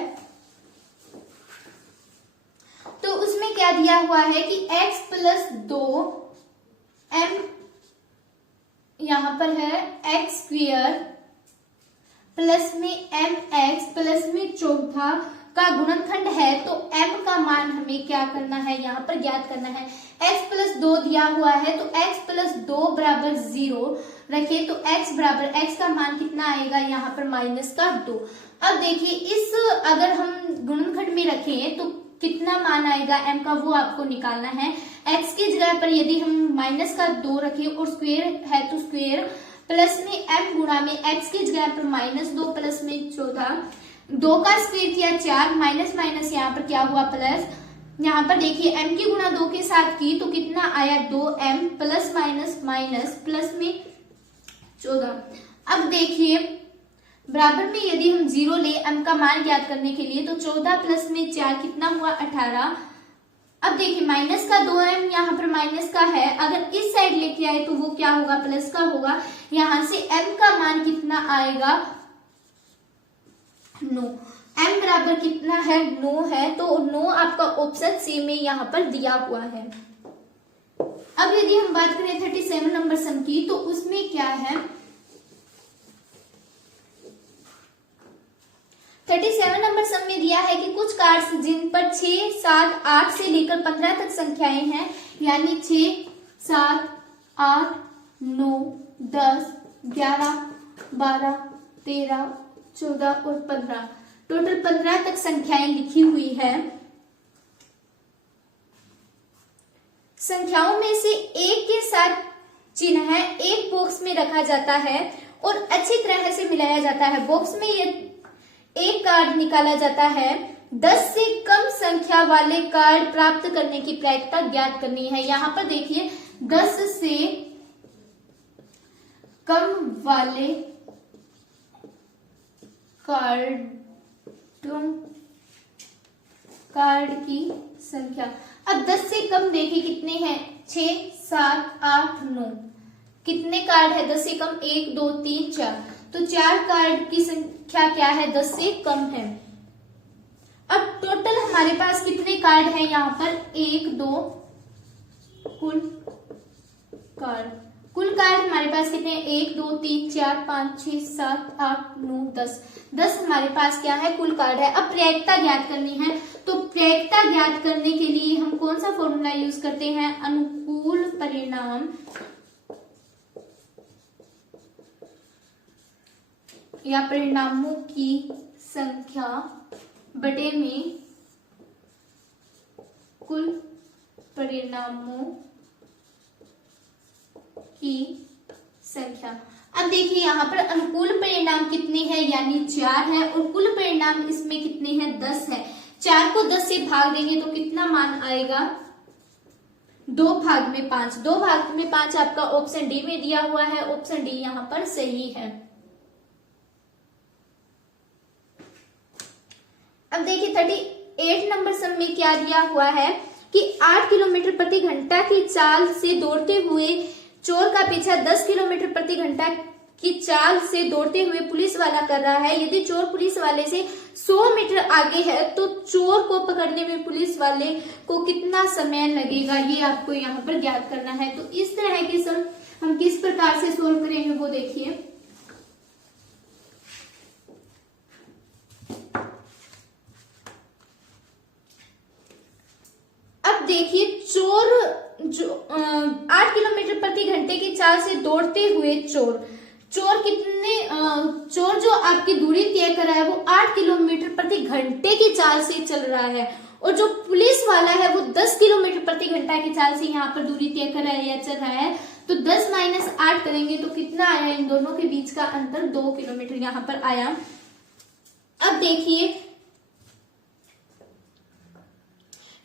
तो उसमें क्या दिया हुआ है कि x प्लस 2m यहाँ पर है x स्क्वायर प्लस में mx प्लस में चौथा का गुणनखंड है। तो m का मान हमें क्या करना है, यहाँ पर ज्ञात करना है। x प्लस 2 दिया हुआ है तो x प्लस 2 बराबर 0 रखे, तो x बराबर x का मान कितना आएगा यहाँ पर, -2। अब देखिए इस अगर हम गुणनखंड में रखें तो कितना मान आएगा m का, वो आपको निकालना है। x की जगह पर यदि हम -2 रखें और स्क्वायर है तो स्क्वायर प्लस में m गुणा में x की जगह पर -2 प्लस में 14, 2 का स्क्वायर किया 4, माइनस माइनस यहाँ पर क्या हुआ, प्लस। यहाँ पर देखिए m की गुणा 2 के साथ की तो कितना आया, 2m plus minus minus plus में 14। अब देखिए बराबर में यदि हम 0 ले m का मान ज्ञात करने के लिए, तो 14 प्लस में 4 कितना हुआ, 18। अब देखिए माइनस का 2m यहाँ पर माइनस का है, अगर इस साइड लेके आए तो वो क्या होगा, प्लस का होगा। यहाँ से m का मान कितना आएगा, 9। m बराबर कितना है, 9 है। तो 9 आपका ऑप्शन सी में यहाँ पर दिया हुआ है। अब यदि हम बात करें 37 नंबर सम की, तो उसमें क्या है, 37 नंबर सम में दिया है कि कुछ कार्ड्स जिन पर 6, 7, 8 से लेकर 15 तक संख्याएं हैं, यानी 6, 7, 8, 9, 10, 11, 12, 13, 14 और 15, टोटल 15 तक संख्याएं लिखी हुई है। संख्याओं में से एक के साथ चिन्ह एक बॉक्स में रखा जाता है और अच्छी तरह से मिलाया जाता है। बॉक्स में ये एक कार्ड निकाला जाता है। 10 से कम संख्या वाले कार्ड प्राप्त करने की प्रायिकता ज्ञात करनी है। यहाँ पर देखिए 10 से कम वाले कार्ड की संख्या। अब 10 से कम देखिए कितने हैं, 6, 7, 8, 9। कितने कार्ड है 10 से कम, 1, 2, 3, 4। तो 4 कार्ड की संख्या क्या है, 10 से कम है। अब टोटल हमारे पास कितने कार्ड हैं यहाँ पर, 1 2 कुल कार्ड हमारे पास कितने, 1 2 3 4 5 6 7 8 9 10 हमारे पास क्या है, कुल कार्ड है। अब प्रायिकता ज्ञात करनी है, तो प्रायिकता ज्ञात करने के लिए हम कौन सा फॉर्मूला यूज करते हैं, अनुकूल परिणाम या परिणामों की संख्या बटे में कुल परिणामों की संख्या। अब देखिए यहाँ पर अनुकूल परिणाम कितने हैं, यानी 4 है, और कुल परिणाम इसमें कितने हैं, 10 है। 4 को 10 से भाग देंगे तो कितना मान आएगा, 2 भाग में 5। 2 भाग में 5 आपका ऑप्शन डी में दिया हुआ है, ऑप्शन डी यहाँ पर सही है। अब देखिए 38 नंबर सम में क्या दिया हुआ है कि 8 किलोमीटर प्रति घंटा की चाल से दौड़ते हुए चोर का पीछा 10 किलोमीटर प्रति घंटा की चाल से दौड़ते हुए पुलिस वाला कर रहा है। यदि चोर पुलिस वाले से 100 मीटर आगे है तो चोर को पकड़ने में पुलिस वाले को कितना समय लगेगा, ये आपको यहाँ पर ज्ञात करना है। तो इस तरह की सम हम किस प्रकार से सोल्व करेंगे वो देखिए। अब देखिए चोर जो 8 किलोमीटर प्रति घंटे की चाल से दौड़ते हुए चोर जो आपकी दूरी तय कर रहा है वो 8 किलोमीटर प्रति घंटे की चाल से चल रहा है, और जो पुलिस वाला है वो 10 किलोमीटर प्रति घंटा की चाल से यहाँ पर दूरी तय कर रहा है या चल रहा है। तो 10 - 8 करेंगे तो कितना आया, इन दोनों के बीच का अंतर 2 किलोमीटर यहाँ पर आया। अब देखिए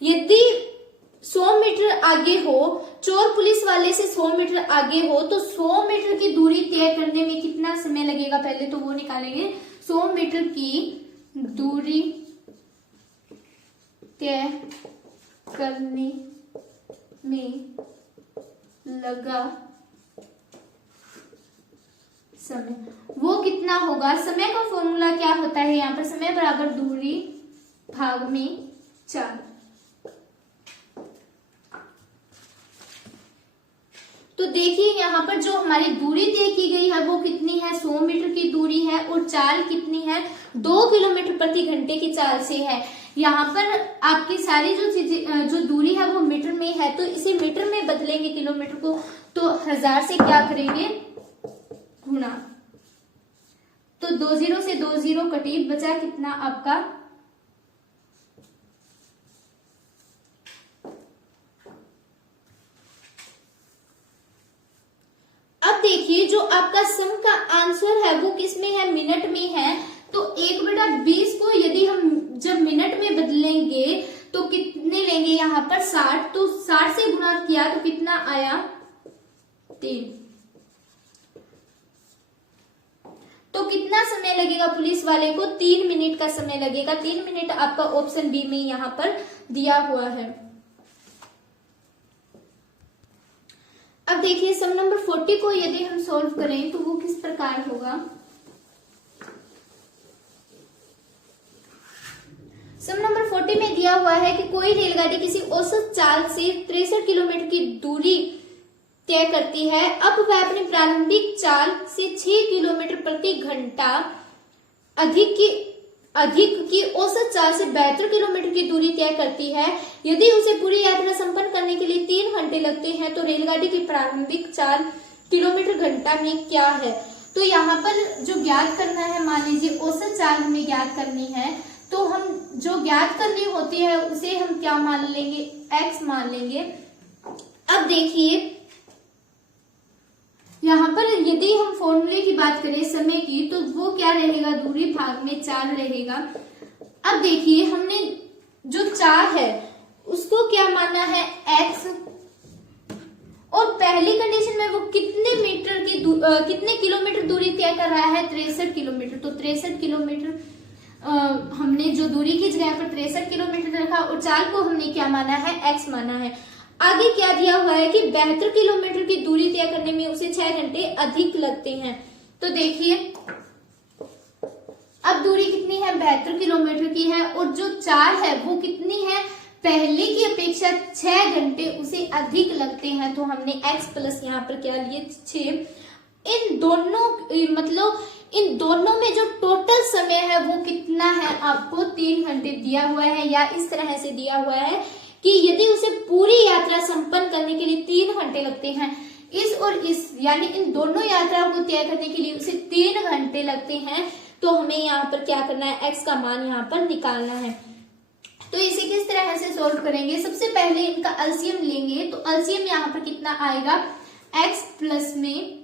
यदि 100 मीटर आगे हो, चोर पुलिस वाले से 100 मीटर आगे हो, तो 100 मीटर की दूरी तय करने में कितना समय लगेगा, पहले तो वो निकालेंगे। 100 मीटर की दूरी तय करने में लगा समय, वो कितना होगा, समय का फॉर्मूला क्या होता है यहाँ पर, समय बराबर दूरी भाग में 4। तो देखिए यहाँ पर जो हमारी दूरी तय की गई है वो कितनी है, 100 मीटर की दूरी है, और चाल कितनी है, 2 किलोमीटर प्रति घंटे की चाल से है। यहाँ पर आपकी सारी जो चीजें जो दूरी है वो मीटर में है, तो इसे मीटर में बदलेंगे किलोमीटर को, तो 1000 से क्या करेंगे, गुणा। तो 2 0 से 2 0 कटी, बचा कितना आपका, अब देखिए जो आपका सम का आंसर है वो किसमें है, मिनट में है। तो 1/20 को यदि हम जब मिनट में बदलेंगे तो कितने लेंगे यहाँ पर 60, तो 60 से गुणा किया तो कितना आया, 3। तो कितना समय लगेगा पुलिस वाले को, 3 मिनट का समय लगेगा। 3 मिनट आपका ऑप्शन बी में यहाँ पर दिया हुआ है। अब देखिए सम नंबर 40 को यदि हम सॉल्व करें तो वो किस प्रकार होगा। सम नंबर 40 में दिया हुआ है कि कोई रेलगाड़ी किसी औसत चाल से 63 किलोमीटर की दूरी तय करती है। अब वह अपनी प्रारंभिक चाल से 6 किलोमीटर प्रति घंटा अधिक की औसत चाल से 72 किलोमीटर की दूरी तय करती है। यदि उसे पूरी यात्रा संपन्न करने के लिए 3 घंटे लगते हैं तो रेलगाड़ी की प्रारंभिक चाल किलोमीटर घंटा में क्या है। तो यहाँ पर जो ज्ञात करना है, मान लीजिए औसत चाल हमें ज्ञात करनी है, तो हम जो ज्ञात करनी होती है उसे हम क्या मान लेंगे, x मान लेंगे। अब देखिए यहाँ पर यदि हम फॉर्मूले की बात करें समय की, तो वो क्या रहेगा, दूरी भाग में 4 रहेगा। अब देखिए हमने जो 4 है उसको क्या माना है, x, और पहली कंडीशन में वो कितने किलोमीटर दूरी तय कर रहा है, 63 किलोमीटर। तो 63 किलोमीटर हमने जो दूरी की जगह पर 63 किलोमीटर रखा, और चाल को हमने क्या माना है, x माना है। आगे क्या दिया हुआ है कि 72 किलोमीटर की दूरी तय करने में उसे 6 घंटे अधिक लगते हैं। तो देखिए अब दूरी कितनी है, है 72 किलोमीटर की है और जो 4 है वो कितनी है, पहले की अपेक्षा 6 घंटे उसे अधिक लगते हैं। तो हमने x प्लस यहाँ पर क्या लिए 6। इन दोनों मतलब इन दोनों में जो टोटल समय है वो कितना है, आपको 3 घंटे दिया हुआ है, या इस तरह से दिया हुआ है कि यदि उसे पूरी यात्रा संपन्न करने के लिए 3 घंटे लगते हैं, इस और इस यानी इन दोनों यात्राओं को तय करने के लिए उसे 3 घंटे लगते हैं, तो हमें यहाँ पर क्या करना है, x का मान यहाँ पर निकालना है। तो इसे किस तरह से सोल्व करेंगे, सबसे पहले इनका एलसीएम लेंगे। तो एलसीएम यहाँ पर कितना आएगा, x प्लस में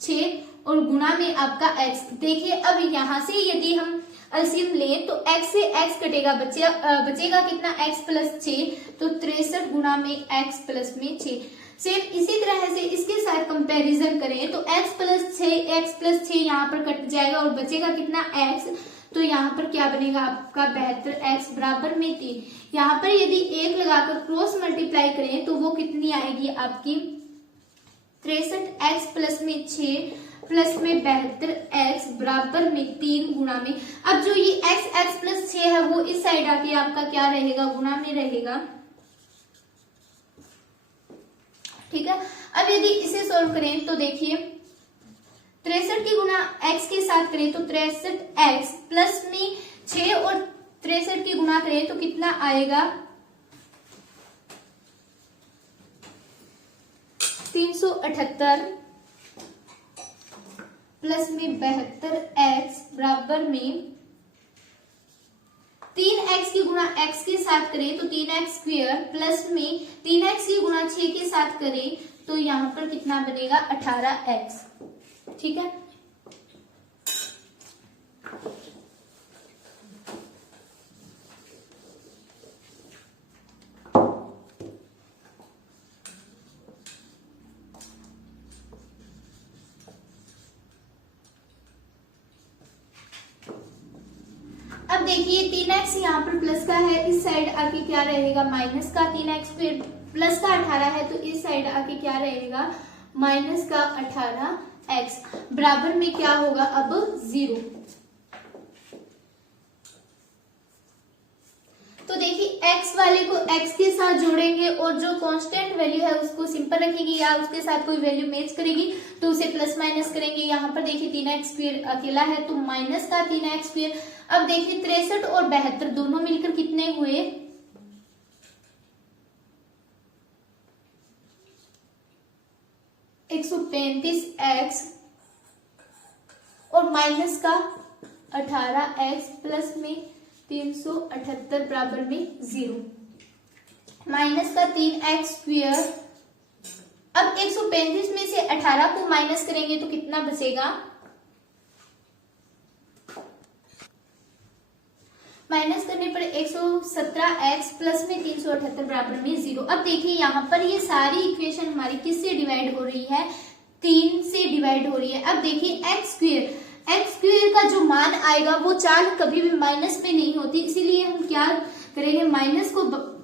6 और गुणा में आपका x। देखिए अब यहाँ से यदि हम एलसीएम लें तो x से x कटेगा, बचेगा कितना, x प्लस 6, तो 63 गुणा में x प्लस में 6। सेम इसी तरह से इसके साथ कंपैरिजन करें तो x प्लस 6 यहाँ पर कट जाएगा और बचेगा कितना, x। तो यहाँ पर क्या बनेगा आपका 72x बराबर में 3। यहाँ पर यदि 1 लगाकर क्रॉस मल्टीप्लाई करें तो वो कितनी आएगी आपकी 63x प्लस में 6 प्लस में 72x बराबर में 3 गुणा में। अब जो ये x प्लस 6 है वो इस साइड आके आपका क्या रहेगा, गुणा में रहेगा, ठीक है। अब यदि इसे सोल्व करें तो देखिए 63 की गुणा x के साथ करें तो 63x प्लस में 6 और 63 की गुणा करें तो कितना आएगा 378 प्लस में 72x बराबर में 3x की गुणा x के साथ करें तो 3x स्क्वायर प्लस में 3x की गुणा 6 के साथ करें तो यहाँ पर कितना बनेगा 18x, ठीक है। अब देखिए 3x यहाँ पर प्लस का है, इस साइड आके क्या रहेगा माइनस का, 3x फिर प्लस का 18 है तो इस साइड आके क्या रहेगा माइनस का 18x बराबर में क्या होगा अब 0। तो देखिए x वाले को x के साथ जोड़ेंगे और जो कांस्टेंट वैल्यू है उसको सिंपल रखेंगे या उसके साथ कोई वैल्यू मैच करेगी तो उसे प्लस माइनस करेंगे। यहाँ पर देखिए 3x स्क्वायर अकेला है तो माइनस का 3x स्क्वायर। अब देखिए 63 और 72 दोनों मिलकर कितने हुए 135x और माइनस का 18x प्लस में 378 बराबर में 0 माइनस का 3x स्क्वायर। अब 135 में से 18 को माइनस करेंगे तो कितना बचेगा, माइनस करने पर 117x प्लस में 378 बराबर में 0। अब देखिए यहाँ पर ये सारी इक्वेशन हमारी किससे डिवाइड हो रही है, 3 से डिवाइड हो रही है। अब देखिए x स्क्वायर का जो मान आएगा वो 4 कभी भी माइनस में नहीं होती, इसीलिए हम क्या करेंगे माइनस को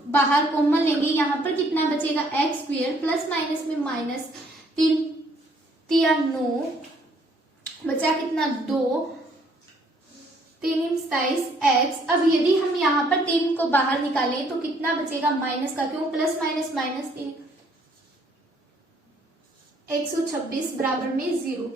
बाहर कॉमन लेंगे। यहाँ पर कितना बचेगा x स्क्वायर प्लस माइनस में माइनस 3 9 बचा कितना 2 3 27x। अब यदि हम यहाँ पर 3 को बाहर निकालें तो कितना बचेगा माइनस का, क्यों प्लस माइनस माइनस 3 126 बराबर में 0।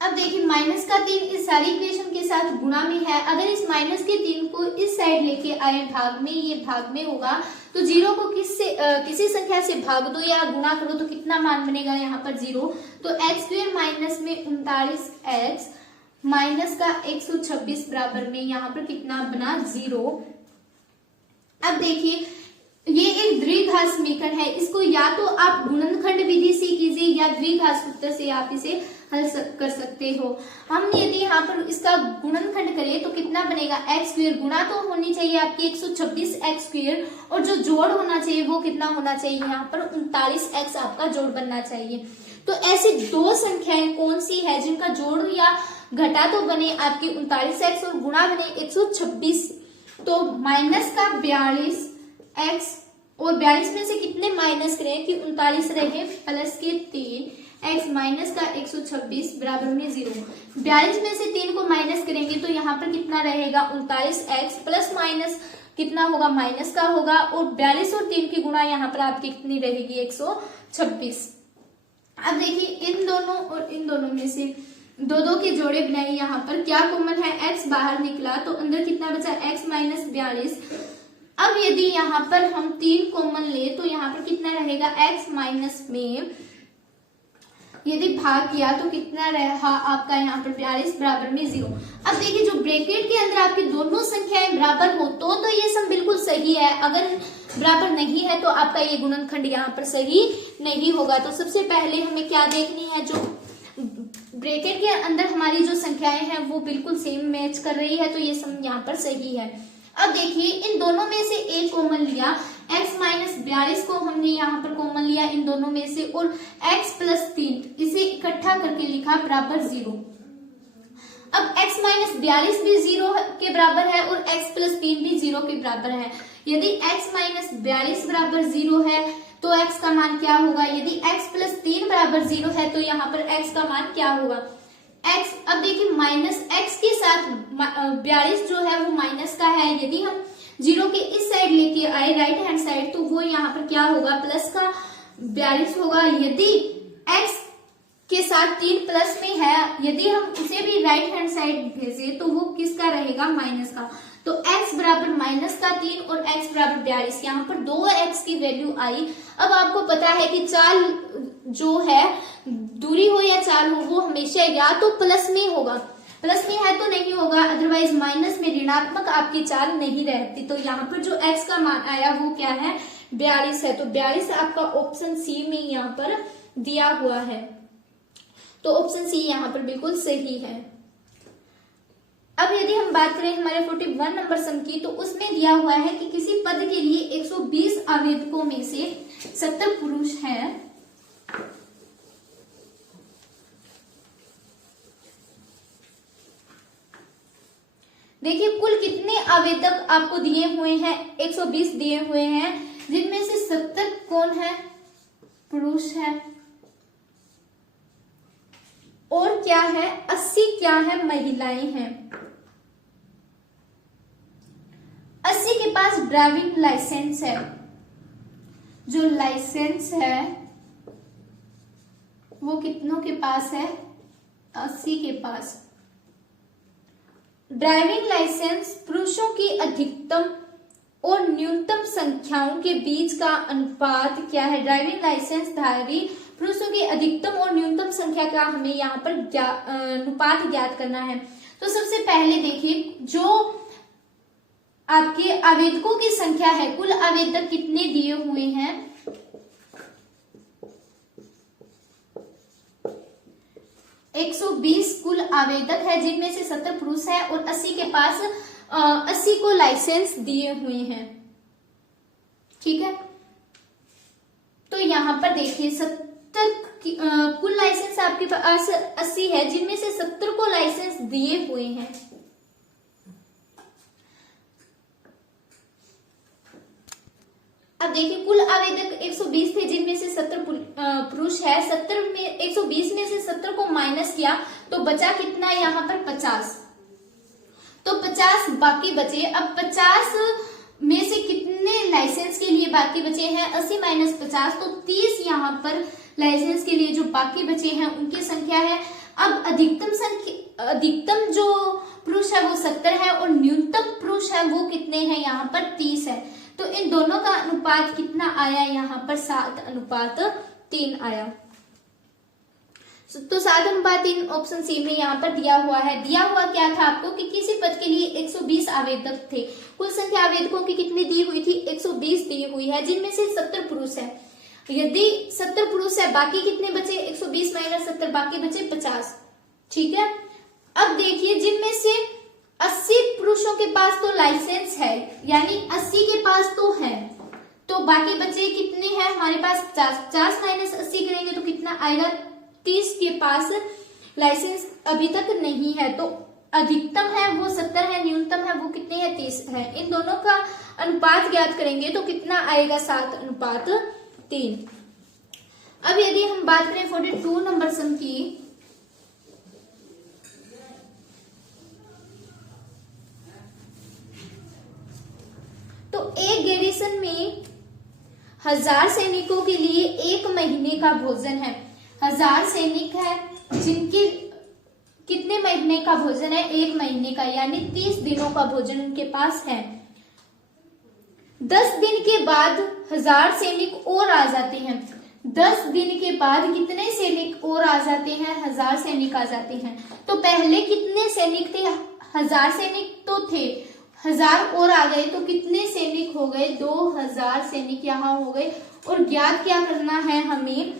अब देखिए माइनस का 3 इस सारी इक्वेशन के साथ गुणा में है, अगर इस माइनस के 3 को इस साइड लेके आए भाग में, ये भाग में होगा तो 0 को किसी संख्या से भाग दो या गुणा करो तो कितना मान बनेगा यहाँ पर 0। तो x स्क्वायर माइनस में 39x माइनस का 126 बराबर में यहाँ पर कितना बना 0। अब देखिए ये एक द्विघात समीकरण है, इसको या तो आप गुणनखंड विधि से कीजिए या द्विघात सूत्र से आप इसे हल कर सकते हो। हम यदि यहाँ पर इसका गुणनखंड करें तो कितना बनेगा x स्क्वायर, गुणा तो होनी चाहिए आपकी 126x स्क्वायर और जो जोड़ होना चाहिए वो कितना होना चाहिए, यहाँ पर 39x आपका जोड़ बनना चाहिए। तो ऐसी दो संख्याएं कौन सी है जिनका जोड़ या घटा तो बने आपकी 39x और गुणा बने 126। तो माइनस का 42x और 42 में से कितने माइनस करें कि 39 रहे प्लस के 3 x माइनस का 126 बराबर में 0। 42 में से 3 को माइनस करेंगे तो यहाँ पर कितना रहेगा 39x प्लस माइनस कितना होगा माइनस का होगा, और 42 और 3 की गुणा यहाँ पर आपकी कितनी रहेगी 126। अब देखिए इन दोनों और इन दोनों में से दो दो के जोड़े बनाए, यहाँ पर क्या कॉमन है x बाहर निकला तो अंदर कितना बचा x माइनस 42। अब यदि यहाँ पर हम 3 कॉमन ले तो यहाँ पर कितना रहेगा x माइनस में यदि भाग किया तो कितना रहा आपका यहाँ पर 42 बराबर में 0। अब देखिए जो ब्रैकेट के अंदर आपकी दोनों संख्याएं बराबर हो तो ये सम बिल्कुल सही है, अगर बराबर नहीं है तो आपका ये गुणनखंड यहाँ पर सही नहीं होगा। तो सबसे पहले हमें क्या देखनी है, जो ब्रैकेट के अंदर हमारी जो संख्याएं हैं वो बिल्कुल सेम मैच कर रही है तो ये सम यहाँ पर सही है। अब देखिए इन दोनों में से एक कॉमन लिया, x माइनस 42 को हमने यहाँ पर कॉमन लिया इन दोनों में से, और x प्लस 3 इसे इकट्ठा करके लिखा बराबर 0। अब x माइनस 42 भी 0 के बराबर है और x प्लस 3 भी 0 के बराबर है। यदि x माइनस 42 बराबर 0 है तो x का मान क्या होगा, यदि x प्लस 3 बराबर 0 है तो यहाँ पर x का मान क्या होगा x। अब देखिए माइनस x के साथ 42 जो है वो माइनस का है, यदि हम 0 के इस साइड लेके आए राइट हैंड साइड तो वो यहाँ पर क्या होगा प्लस का 42 होगा। यदि x के साथ 3 प्लस में है, यदि हम उसे भी राइट हैंड साइड भेजे तो वो किसका रहेगा माइनस का। तो x बराबर माइनस का 3 और x बराबर 42, यहाँ पर 2x की वैल्यू आई। अब आपको पता है कि चाल जो है दूरी हो या चाल हो वो हमेशा या तो प्लस में होगा, प्लस में है तो नहीं होगा, अदरवाइज माइनस में ऋणात्मक आपकी चाल नहीं रहती। तो यहाँ पर जो x का मान आया वो क्या है 42 है, तो 42 आपका ऑप्शन सी में यहाँ पर दिया हुआ है, तो ऑप्शन सी यहाँ पर बिल्कुल सही है। अब यदि हम बात करें हमारे 41 नंबर सम की, तो उसमें दिया हुआ है कि किसी पद के लिए 120 आवेदकों में से 70 पुरुष हैं, देखिए कुल कितने आवेदक आपको दिए हुए हैं 120 दिए हुए हैं, जिनमें से 70 कौन है पुरुष है और क्या है 80 क्या है महिलाएं हैं। 80 के पास ड्राइविंग लाइसेंस है, जो लाइसेंस है वो कितनों के पास है 80 के पास। ड्राइविंग लाइसेंस पुरुषों की अधिकतम और न्यूनतम संख्याओं के बीच का अनुपात क्या है, ड्राइविंग लाइसेंस धारी पुरुषों की अधिकतम और न्यूनतम संख्या का हमें यहाँ पर अनुपात ज्ञात करना है। तो सबसे पहले देखिए जो आपके आवेदकों की संख्या है, कुल आवेदक कितने दिए हुए हैं 120 कुल आवेदक है, जिनमें से 70 पुरुष है और 80 के पास 80 को लाइसेंस दिए हुए हैं। ठीक है, तो यहाँ पर देखिए 70 कुल लाइसेंस आपके पास 80 है, जिनमें से 70 को लाइसेंस दिए हुए हैं। अब देखिए कुल आवेदक 120 थे, जिनमें से 70 पुरुष है। 70 में 120 में से 70 को माइनस किया तो बचा कितना यहाँ पर 50, तो 50 बाकी बचे। अब 50 में से कितने लाइसेंस के लिए बाकी बचे हैं 80 माइनस 50, तो 30 यहाँ पर लाइसेंस के लिए जो बाकी बचे हैं उनकी संख्या है। अब अधिकतम जो पुरुष है वो 70 है और न्यूनतम पुरुष है वो कितने हैं यहाँ पर 30 है। तो इन दोनों का अनुपात कितना आया यहाँ पर 7:3 आया। तो 7:3 ऑप्शन सी में यहाँ पर दिया हुआ है। दिया हुआ क्या था आपको कि किसी पद के लिए 120 आवेदक थे, कुल संख्या आवेदकों की कितनी दी हुई थी 120 दी हुई है, जिनमें से 70 पुरुष है। यदि 70 पुरुष है बाकी कितने बचे 120 माइनस 70 बाकी बचे 50। ठीक है, अब देखिए जिनमें से 80 पुरुषों के पास तो लाइसेंस है, यानी 80 के पास तो है, तो बाकी बचे कितने हैं हमारे पास 50। 50 माइनस 80 करेंगे तो कितना आएगा 30 के पास लाइसेंस अभी तक नहीं है, तो अधिकतम है वो 70 है, न्यूनतम है वो कितने है 30 है। इन दोनों का अनुपात ज्ञात करेंगे तो कितना आएगा 7:3। अब यदि हम बात करें 42 नंबर सम की, तो एक गैरिसन में 1000 सैनिकों के लिए 1 महीने का भोजन है। 1000 सैनिक है जिनके कितने महीने का भोजन है, 1 महीने का, यानी 30 दिनों का भोजन उनके पास है। 10 दिन के बाद 1000 सैनिक और आ जाते हैं। 10 दिन के बाद कितने सैनिक और आ जाते हैं, 1000 सैनिक आ जाते हैं। तो पहले कितने सैनिक थे, 1000 सैनिक तो थे, 1000 और आ गए तो कितने सैनिक हो गए, 2000 सैनिक यहाँ हो गए। और ज्ञात क्या करना है हमें,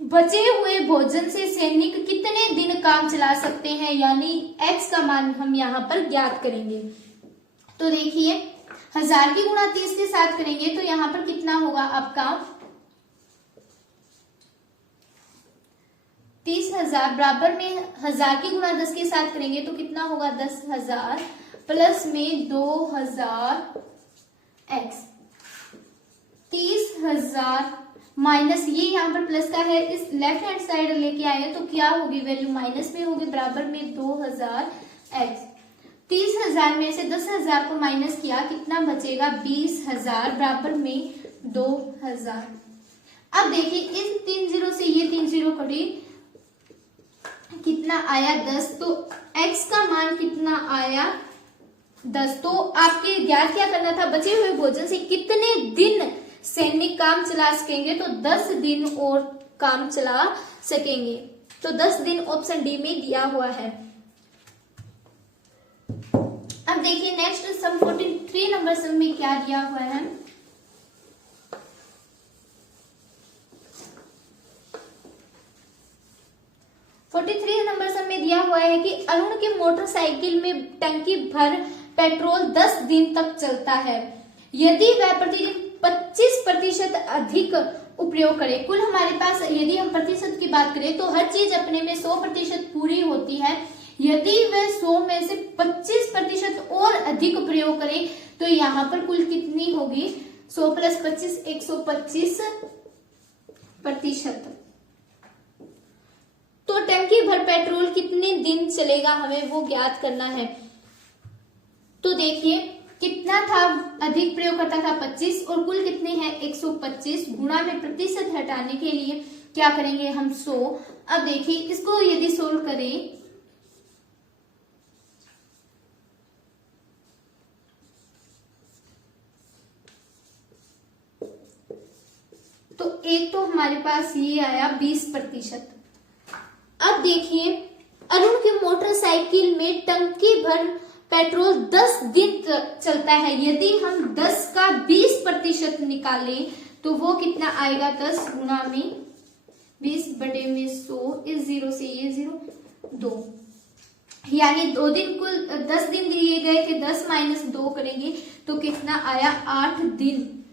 बचे हुए भोजन से सैनिक कितने दिन काम चला सकते हैं, यानी x का मान हम यहाँ पर ज्ञात करेंगे। तो देखिए 1000 की गुणा 30 के साथ करेंगे तो यहाँ पर कितना होगा आपका 30,000 बराबर में 1000 की गुणा 10 के साथ करेंगे तो कितना होगा 10,000 प्लस में 2000 x, 30,000 माइनस ये यहाँ पर प्लस का है, इस लेफ्ट हैंड साइड लेके आए तो क्या होगी वैल्यू माइनस में होगी, बराबर में 2000 x। 30,000 में से 10,000 को माइनस किया कितना बचेगा 20,000 बराबर में 2000। अब देखिए इस 3 0 से ये 3 0 कटी, कितना आया 10, तो x का मान कितना आया 10। तो आपके ज्ञात क्या करना था, बचे हुए भोजन से कितने दिन सैनिक काम चला सकेंगे, तो 10 दिन और काम चला सकेंगे। तो 10 दिन ऑप्शन डी में दिया हुआ है। अब देखिए नेक्स्ट सम 43 नंबर सम में क्या दिया हुआ है। नंबर सम में दिया हुआ है कि अरुण की मोटरसाइकिल में टंकी भर पेट्रोल 10 दिन तक चलता है। यदि वह प्रतिदिन 25% अधिक उपयोग करे, कुल हमारे पास यदि हम प्रतिशत की बात करें तो हर चीज अपने में 100% पूरी होती है। यदि वह 100 में से 25% और अधिक प्रयोग करे तो यहाँ पर कुल कितनी होगी 100 + 25 125%। तो टंकी भर पेट्रोल कितने दिन चलेगा हमें वो ज्ञात करना है। तो देखिए कितना था, अधिक प्रयोग करता था 25 और कुल कितने हैं 125, गुणा में प्रतिशत हटाने के लिए क्या करेंगे हम 100। अब देखिए इसको यदि सोल्व करें तो एक तो हमारे पास ये आया 20%। अब देखिए अरुण की मोटरसाइकिल में टंकी भर पेट्रोल 10 दिन चलता है। यदि हम 10 का 20% निकालें तो वो कितना आएगा 10 गुणा में 20 बटे में 100, इस 0 से ये 0 2, यानी 2 दिन कुल 10 दिन दिए गए थे, 10 - 2 करेंगे तो कितना आया 8 दिन।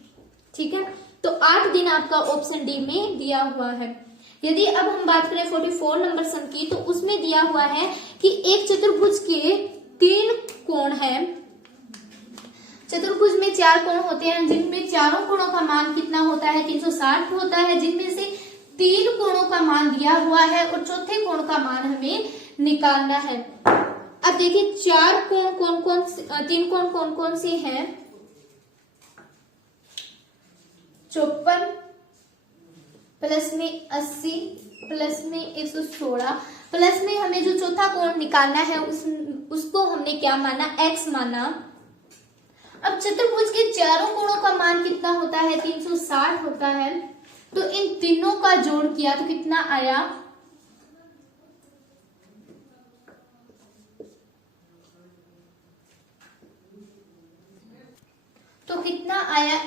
ठीक है, तो 8 दिन आपका ऑप्शन डी में दिया हुआ है। यदि अब हम बात करें 44 नंबर सम की, तो उसमें दिया हुआ है कि एक चतुर्भुज के 3 कोण है। चतुर्भुज में 4 कोण होते हैं जिनमें चारों कोणों का मान कितना होता है 360 होता है, जिनमें से 3 कोणों का मान दिया हुआ है और चौथे कोण का मान हमें निकालना है। अब देखिए 4 कोण कौन-कौन से, 3 कोण कौन-कौन से हैं, 54 प्लस में 80 प्लस में 116 प्लस में हमें जो चौथा कोण निकालना है उसको हमने क्या माना x माना। अब चतुर्भुज के चारों कोणों का मान कितना होता है 360 होता है, तो इन तीनों का जोड़ किया तो कितना आया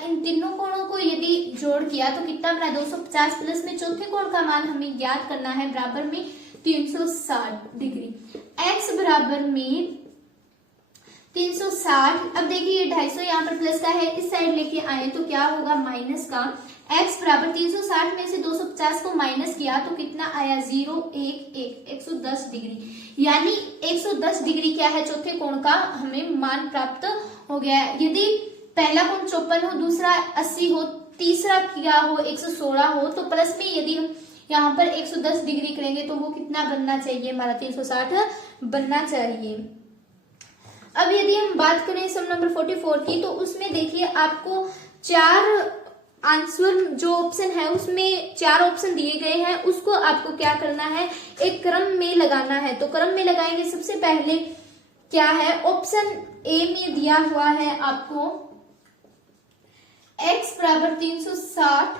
इन तीनों कोणों को यदि जोड़ किया तो कितना बना 250 प्लस में चौथे कोण का मान हमें ज्ञात करना है बराबर में 360 डिग्री। x बराबर में 360। अब देखिए ये 250 यहाँ पर प्लस का है, इस साइड लेके आए तो क्या होगा माइनस का। x बराबर 360 में से 250 को माइनस किया तो कितना आया 0 1 1 110 डिग्री, यानी 110 डिग्री क्या है चौथे कोण का हमें मान प्राप्त हो गया है। यदि पहला कोण 54 हो, दूसरा 80 हो, तीसरा क्या हो 116 हो, तो प्लस में यदि हम यहाँ पर 110 डिग्री करेंगे तो वो कितना बनना चाहिए हमारा 360 बनना चाहिए। अब यदि हम बात करें सम नंबर 44 की, तो उसमें देखिए आपको 4 आंसर जो ऑप्शन है उसमें 4 ऑप्शन दिए गए हैं, उसको आपको क्या करना है एक क्रम में लगाना है। तो क्रम में लगाएंगे, सबसे पहले क्या है ऑप्शन ए में दिया हुआ है आपको x बराबर 360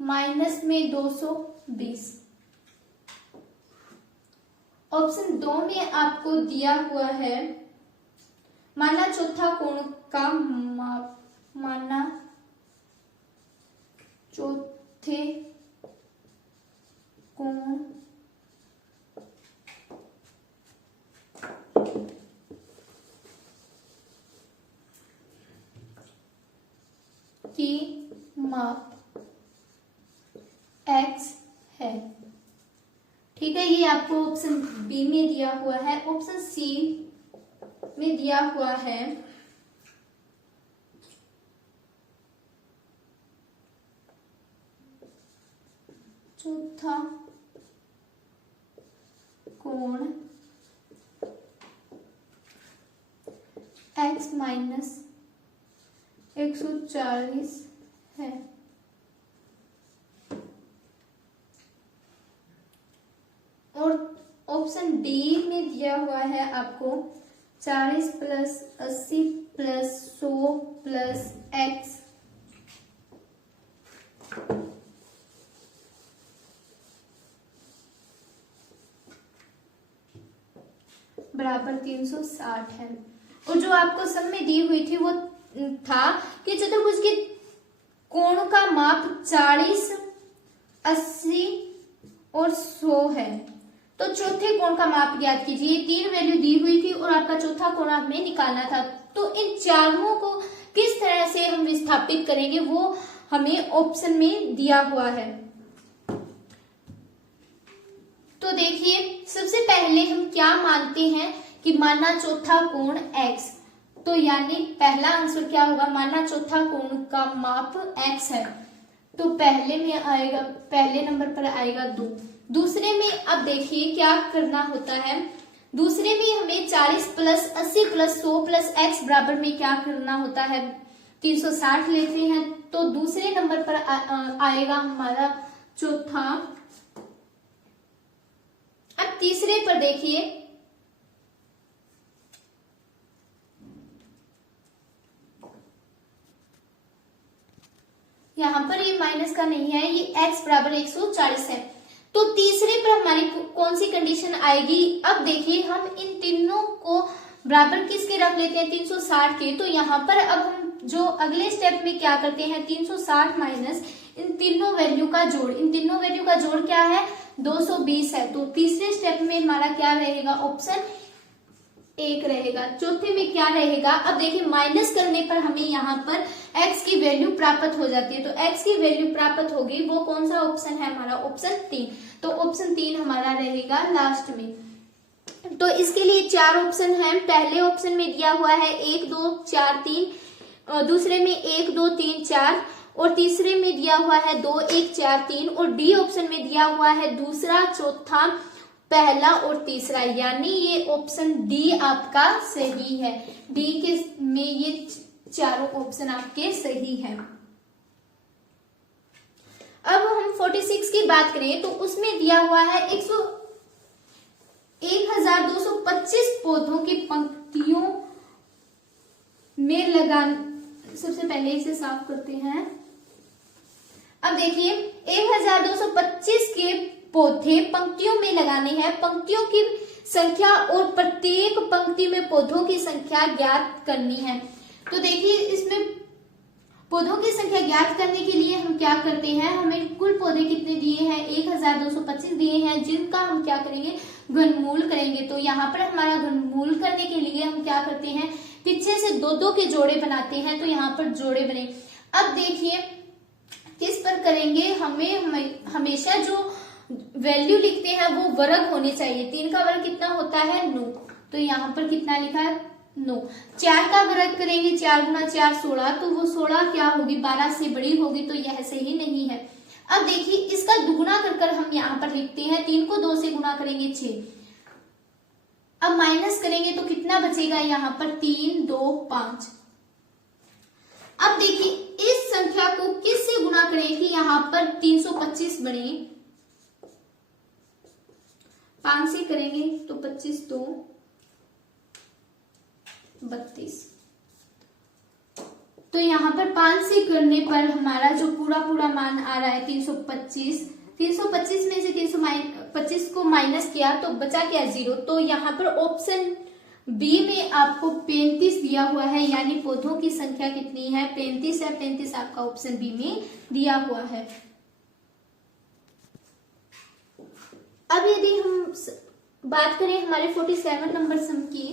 माइनस में 220। ऑप्शन 2 में आपको दिया हुआ है माना चौथा कोण का माप, माना चौथे कोण की माप x है। ठीक है, ये आपको ऑप्शन बी में दिया हुआ है। ऑप्शन सी में दिया हुआ है चौथा कोण x माइनस 140 है। और ऑप्शन डी में दिया हुआ है आपको 40 प्लस 80 प्लस 100 प्लस x बराबर 360 है। और जो आपको सब में दी हुई थी वो था कि चतुर्भुज के कोण का माप 40, 80 और 100 है। तो चौथे कोण का माप ज्ञात कीजिए। 3 वैल्यू दी हुई थी और आपका चौथा कोण हमें निकालना था। तो इन चारों को किस तरह से हम विस्थापित करेंगे वो हमें ऑप्शन में दिया हुआ है। तो देखिए सबसे पहले हम क्या मानते हैं कि माना चौथा कोण x, तो यानी पहला आंसर क्या होगा माना चौथा कोण का माप x है, तो पहले में आएगा, पहले नंबर पर आएगा 2। दूसरे में अब देखिए क्या करना होता है, दूसरे में हमें 40 प्लस 80 प्लस 100 प्लस x बराबर में क्या करना होता है 360 लेते हैं। तो दूसरे नंबर पर आएगा हमारा चौथा। अब तीसरे पर देखिए यहां पर ये माइनस का नहीं है, ये x बराबर 140 है। तो तीसरे पर हमारी कौन सी कंडीशन आएगी। अब देखिए हम इन तीनों को बराबर किसके रख लेते हैं 360 के। तो यहाँ पर अब हम जो अगले स्टेप में क्या करते हैं 360 माइनस इन तीनों वैल्यू का जोड़, इन तीनों वैल्यू का जोड़ क्या है 220 है। तो तीसरे स्टेप में हमारा क्या रहेगा ऑप्शन 1 रहेगा। चौथे में क्या रहेगा, अब देखिए माइनस करने पर हमें यहाँ पर x की वैल्यू प्राप्त हो जाती है। तो x की वैल्यू प्राप्त होगी, वो कौन सा ऑप्शन है हमारा ऑप्शन 3। तो ऑप्शन 3 हमारा रहेगा लास्ट में। तो इसके लिए 4 ऑप्शन है। पहले ऑप्शन में दिया हुआ है 1 2 4 3, दूसरे में 1 2 3 4 और तीसरे में दिया हुआ है 2 1 4 3 और डी ऑप्शन में दिया हुआ है दूसरा, चौथा, पहला और तीसरा, यानी ये ऑप्शन डी आपका सही है। डी के में ये चारों ऑप्शन आपके सही हैं। अब हम 46 की बात करें तो उसमें दिया हुआ है 1225 पौधों की पंक्तियों में लगा। सबसे पहले इसे साफ करते हैं। अब देखिए 1225 के पौधे पंक्तियों में लगाने हैं। पंक्तियों की संख्या और प्रत्येक पंक्ति में पौधों की संख्या ज्ञात करनी है। तो देखिए इसमें पौधों की संख्या ज्ञात करने के लिए हम क्या करते हैं, हमें कुल पौधे कितने दिए हैं, 1225 दिए हैं, जिनका हम क्या करेंगे, घनमूल करेंगे। तो यहाँ पर हमारा घनमूल करने के लिए हम क्या करते हैं, पीछे से दो दो के जोड़े बनाते हैं। तो यहाँ पर जोड़े बने। अब देखिए किस पर करेंगे, हमें हमेशा जो वैल्यू लिखते हैं वो वर्ग होने चाहिए। 3 का वर्ग कितना होता है, 9। तो यहाँ पर कितना लिखा है, 9। 4 का वर्ग करेंगे, 4 गुना 4 16, तो वो 16 क्या होगी, 12 से बड़ी होगी, तो यह सही नहीं है। अब देखिए इसका दुगुना कर हम यहाँ पर लिखते हैं, 3 को 2 से गुना करेंगे 6। अब माइनस करेंगे तो कितना बचेगा, यहाँ पर 3 2 5। अब देखिए इस संख्या को किस से गुना करें कि यहाँ पर 325 बने। 5 से करेंगे तो 25 2 32। तो यहाँ पर 5 से करने पर हमारा जो पूरा मान आ रहा है 325। 325 में से 325 को माइनस किया तो बचा क्या, 0। तो यहाँ पर ऑप्शन बी में आपको 35 दिया हुआ है, यानी पौधों की संख्या कितनी है, 35 है। 35 आपका ऑप्शन बी में दिया हुआ है। अब यदि हम बात करें हमारे 47 नंबर सम की,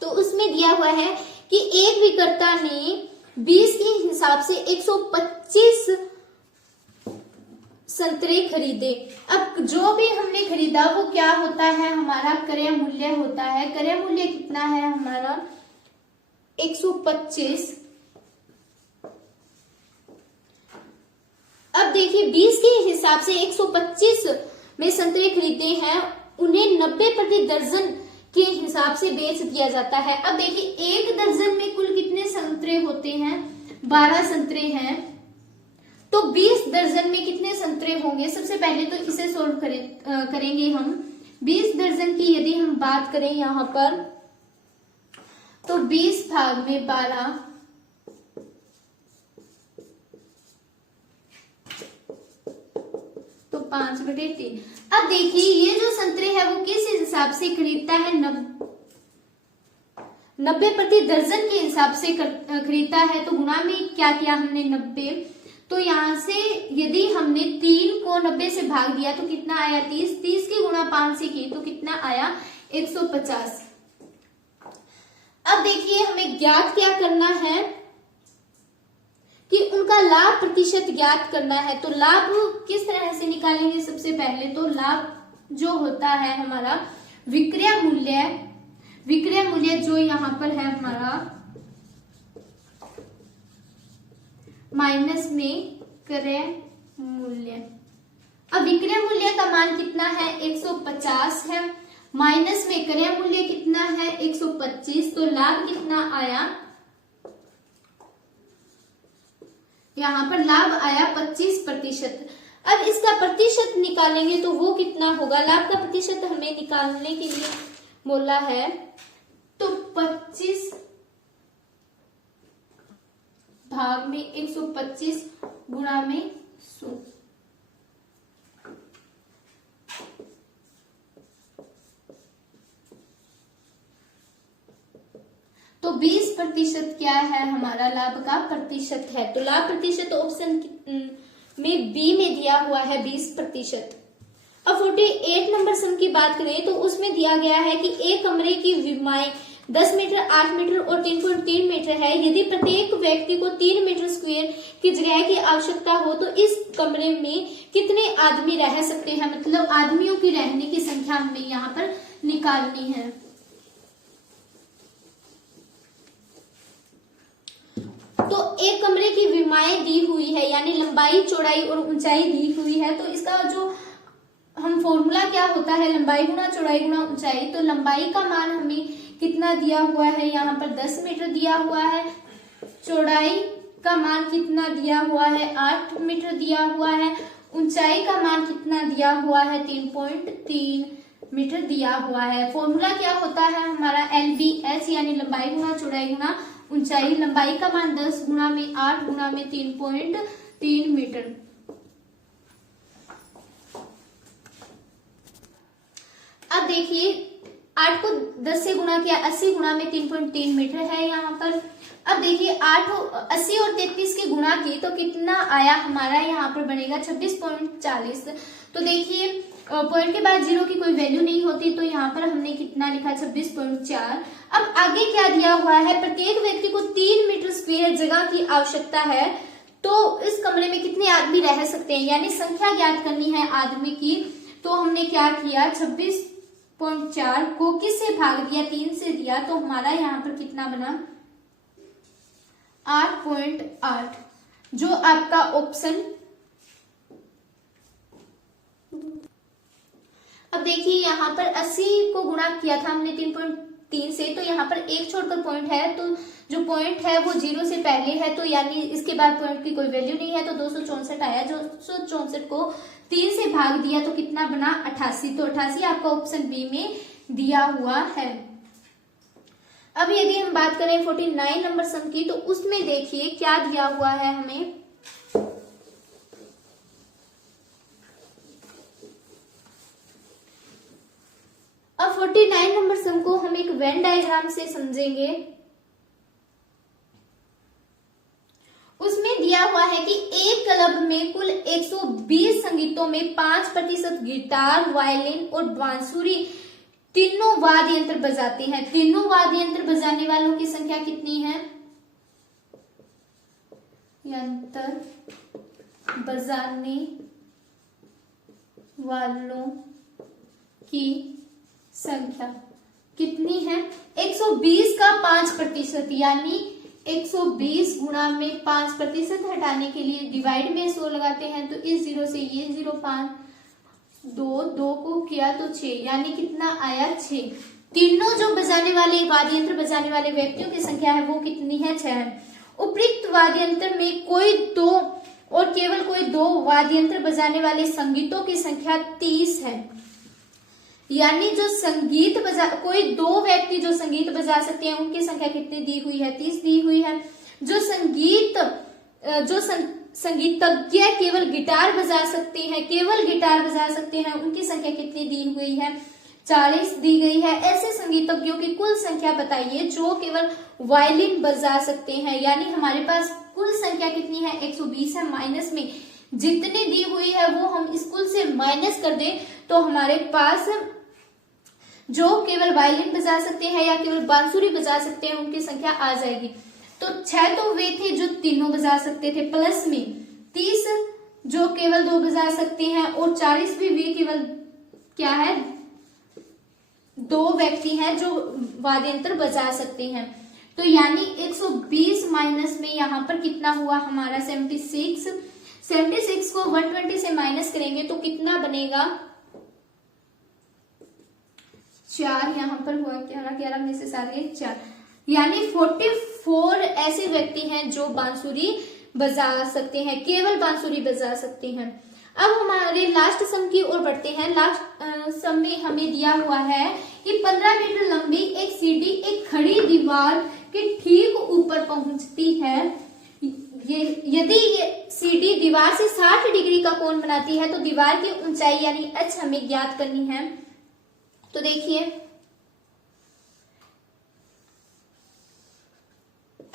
तो उसमें दिया हुआ है कि एक विक्रेता ने 20 के हिसाब से 125 संतरे खरीदे। अब जो भी हमने खरीदा वो क्या होता है, हमारा क्रय मूल्य होता है। क्रय मूल्य कितना है हमारा, 125। अब देखिए 20 के हिसाब से 125 में संतरे खरीदे हैं, उन्हें 90 प्रति दर्जन के हिसाब से बेच दिया जाता है। अब देखिए एक दर्जन में कुल कितने संतरे होते हैं, 12 संतरे हैं। तो 20 दर्जन में कितने संतरे होंगे, सबसे पहले तो इसे सोल्व करेंगे हम। 20 दर्जन की यदि हम बात करें यहाँ पर, तो 20 भाग में 12, तो 5/3। अब देखिए ये जो संतरे है वो किस हिसाब से खरीदता है, 90 प्रति दर्जन के हिसाब से खरीदता है। तो गुणा में क्या किया हमने, 90। तो यहां से यदि हमने 3 को 90 से भाग दिया तो कितना आया, 30। 30 की गुणा 5 से की तो कितना आया, 150। अब देखिए हमें ज्ञात क्या करना है कि उनका लाभ प्रतिशत ज्ञात करना है। तो लाभ किस तरह से निकालेंगे, सबसे पहले तो लाभ जो होता है हमारा विक्रय मूल्य जो यहाँ पर है हमारा माइनस में क्रय मूल्य। अब विक्रय मूल्य का मान कितना है, 150 है, माइनस में क्रय मूल्य कितना है, 125। तो लाभ कितना आया, यहाँ पर लाभ आया 25%। अब इसका प्रतिशत निकालेंगे तो वो कितना होगा, लाभ का प्रतिशत हमें निकालने के लिए बोला है, तो 25 भाग में 125 गुणा में 100। तो 20% क्या है हमारा लाभ का प्रतिशत है। तो लाभ प्रतिशत ऑप्शन में बी में दिया हुआ है 20%। अब 48 नंबर सम की बात करें तो उसमें दिया गया है कि एक कमरे की विमाएं 10 मीटर, 8 मीटर और 3.3 मीटर है। यदि प्रत्येक व्यक्ति को 3 मीटर स्क्वायर की जगह की आवश्यकता हो तो इस कमरे में कितने आदमी रह सकते हैं, मतलब आदमियों की रहने की संख्या हमें यहाँ पर निकालनी है। तो एक कमरे की विमाएं दी हुई है, यानी लंबाई, चौड़ाई और ऊंचाई दी हुई है। तो इसका जो हम फॉर्मूला क्या होता है, लंबाई गुना चौड़ाई गुना ऊंचाई। तो लंबाई का मान हमें कितना दिया हुआ है, यहाँ पर 10 मीटर दिया हुआ है। चौड़ाई का मान कितना दिया हुआ है, 8 मीटर दिया हुआ है। ऊंचाई का मान कितना दिया हुआ है, 3.3 मीटर दिया हुआ है। फॉर्मूला क्या होता है हमारा, LBH, यानी लंबाई गुना चौड़ाई गुना ऊंचाई। लंबाई का मान 10 गुणा में 8 गुणा में 3.3 मीटर। अब देखिए 8 को 10 से गुणा किया, 80 गुणा में 3.3 मीटर है यहाँ पर। अब देखिए 80 और 33 के गुणा की तो कितना आया हमारा, यहाँ पर बनेगा 26.40। तो देखिए पॉइंट के बाद जीरो की कोई वैल्यू नहीं होती, तो यहाँ पर हमने कितना लिखा 26.4। अब आगे क्या दिया हुआ है, प्रत्येक व्यक्ति को 3 मीटर स्क्वायर जगह की आवश्यकता है, तो इस कमरे में कितने आदमी रह सकते हैं, यानी संख्या ज्ञात करनी है आदमी की। तो हमने क्या किया, 26.4 को किससे भाग दिया, 3 से दिया, तो हमारा यहाँ पर कितना बना 8.8, जो आपका ऑप्शन। अब देखिए यहाँ पर 80 को गुणा किया था हमने 3.3 से, तो यहाँ पर एक छोड़कर पॉइंट है, तो जो पॉइंट है वो 0 से पहले है, तो यानी इसके बाद पॉइंट की कोई वैल्यू नहीं है, तो 264 आया। 264 को 3 से भाग दिया तो कितना बना 88, तो 88 आपका ऑप्शन बी में दिया हुआ है। अब यदि हम बात करें 49 नंबर सम की, तो उसमें देखिए क्या दिया हुआ है हमें। अब 49 नंबर सम को हम एक वेन डायग्राम से समझेंगे। उसमें दिया हुआ है कि एक क्लब में कुल 120 संगीतों में 5% गिटार, वायलिन और बांसुरी तीनों वाद्य यंत्र बजाते हैं। तीनों वाद्य यंत्र बजाने वालों की संख्या कितनी है, यंत्र बजाने वालों की संख्या कितनी है, 120 का 5%, यानी 120 गुणा में 5% हटाने के लिए डिवाइड में 100 लगाते हैं, तो इस 0 से ये 0, 5 2 को किया तो 6, यानी कितना आया 6। तीनों जो बजाने वाले वाद्य यंत्र बजाने वाले व्यक्तियों की संख्या है वो कितनी है, 6 है। उपयुक्त वाद्य यंत्र में कोई 2 और केवल कोई 2 वाद्य यंत्र बजाने वाले संगीतों की संख्या 30 है, यानी जो संगीत कोई 2 व्यक्ति जो संगीत बजा सकते हैं उनकी संख्या कितनी दी हुई है, 30 दी हुई है। जो संगीतज्ञ केवल गिटार बजा सकते हैं, उनकी संख्या कितनी दी हुई है, 40 दी गई है। ऐसे संगीतज्ञों की कुल संख्या बताइए जो केवल वायलिन बजा सकते हैं, यानी हमारे पास कुल संख्या कितनी है, 120 है। माइनस में जितनी दी हुई है वो हम इस कुल से माइनस कर दें तो हमारे पास जो केवल वायलिन बजा सकते हैं या केवल बांसुरी बजा सकते हैं उनकी संख्या आ जाएगी। तो 6 तो वे थे जो तीनों बजा सकते थे, प्लस में 30 जो केवल 2 बजा सकते हैं, और 40 भी वे केवल क्या है 2 व्यक्ति हैं जो वाद्य यंत्र बजा सकते हैं। तो यानी 120 माइनस में यहाँ पर कितना हुआ हमारा 76 को 120 से माइनस करेंगे तो कितना बनेगा 4, यहाँ पर हुआ 11 में से 4, यानी 44 ऐसे व्यक्ति हैं जो बांसुरी बजा सकते हैं, केवल बांसुरी बजा सकते हैं। अब हमारे लास्ट सम की ओर बढ़ते हैं। लास्ट सम में हमें दिया हुआ है कि 15 मीटर लंबी एक सीढ़ी एक खड़ी दीवार के ठीक ऊपर पहुंचती है। यदि ये सीढ़ी दीवार से 60 डिग्री का कोण बनाती है तो दीवार की ऊंचाई यानी h हमें ज्ञात करनी है। तो देखिए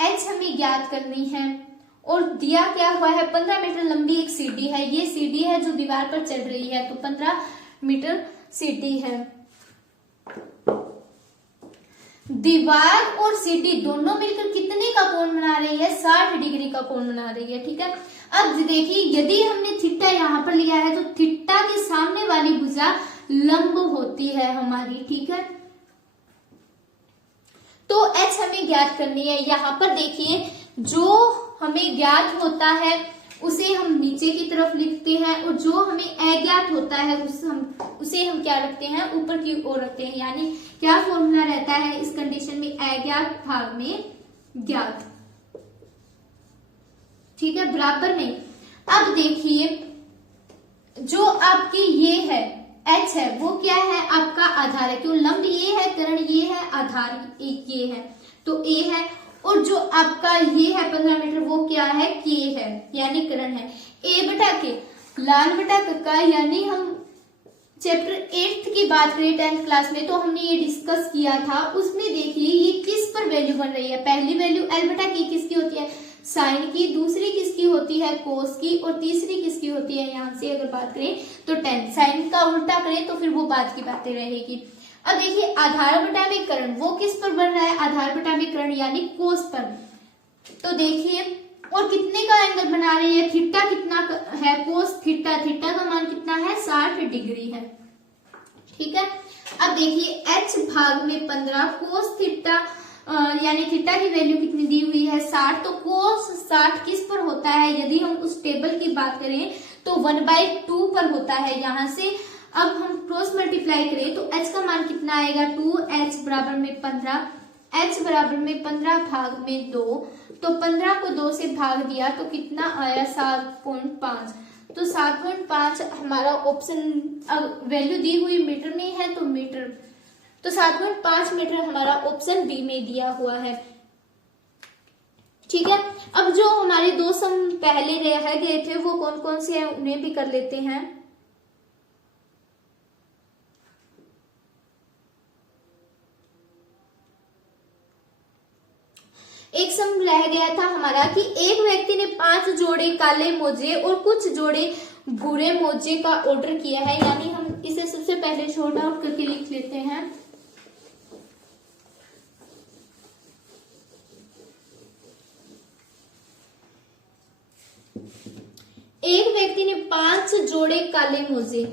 h हमें ज्ञात करनी है और दिया क्या हुआ है 15 मीटर लंबी एक सीढ़ी है। ये सीढ़ी है जो दीवार पर चढ़ रही है, तो 15 मीटर सीढ़ी है। दीवार और सीढ़ी दोनों मिलकर कितने का कोण बना रही है, 60 डिग्री का कोण बना रही है। ठीक है, अब देखिए यदि हमने थीटा यहाँ पर लिया है तो थीटा के सामने वाली भुजा लंब होती है हमारी। ठीक है, तो h हमें ज्ञात करनी है। यहाँ पर देखिए जो हमें ज्ञात होता है उसे हम नीचे की तरफ लिखते हैं और जो हमें अज्ञात होता है उसे हम क्या रखते हैं, ऊपर की ओर रखते हैं। यानी क्या फॉर्मूला रहता है इस कंडीशन में, अज्ञात भाग में ज्ञात। ठीक है, बराबर में। अब देखिए जो आपकी ये है h है वो क्या है, आपका आधार है। क्यों, लंब ये है, कर्ण ये है, आधार एक ये है, तो a है। और जो आपका ये है 15 मीटर वो क्या है, k है, यानी कर्ण है। a बटा k, लाल बटा कक्का, यानी हम चैप्टर 8 की बात करें 10th क्लास में, तो हमने ये डिस्कस किया था। उसमें देखिए ये किस पर वैल्यू बन रही है। पहली वैल्यू एल बटा की किसकी होती है, साइन की, दूसरी किसकी होती है, कोस की, और तीसरी किसकी होती है, यहाँ से अगर बात करें तो टेन। साइन का उल्टा करें तो फिर वो बात की बातें रहेगी। अब देखिए आधार बटा में कर्ण, वो किस पर बन रहा है, आधार बटा में कर्ण यानी कोस पर। तो देखिए और कितने का एंगल बना रही है, थीटा कितना है, कोस थीटा, थीटा का मान कितना है, 60 डिग्री है। ठीक है। अब देखिए h भाग में 15, कोस थीटा यानी थीटा की वैल्यू कितनी दी हुई है, 60। तो कोस 60 किस पर होता है, यदि हम उस टेबल की बात करें तो 1/2 पर होता है। यहाँ से अब हम क्रॉस मल्टीप्लाई करें तो h का मान कितना आएगा, 2h बराबर में 15, h बराबर में 15 भाग में 2, तो 15 को 2 से भाग दिया तो कितना आया, 7.5। तो 7.5 हमारा ऑप्शन, वैल्यू दी हुई मीटर में है तो मीटर, तो 7.5 मीटर हमारा ऑप्शन बी में दिया हुआ है। ठीक है। अब जो हमारे दो सम पहले रह गए थे वो कौन कौन से हैं उन्हें भी कर लेते हैं। एक सम रह गया था हमारा कि एक व्यक्ति ने 5 जोड़े काले मोजे और कुछ जोड़े भूरे मोजे का ऑर्डर किया है। यानी हम इसे सबसे पहले शॉर्ट आउट करके लिख लेते हैं। एक व्यक्ति ने 5 जोड़े काले मोजे,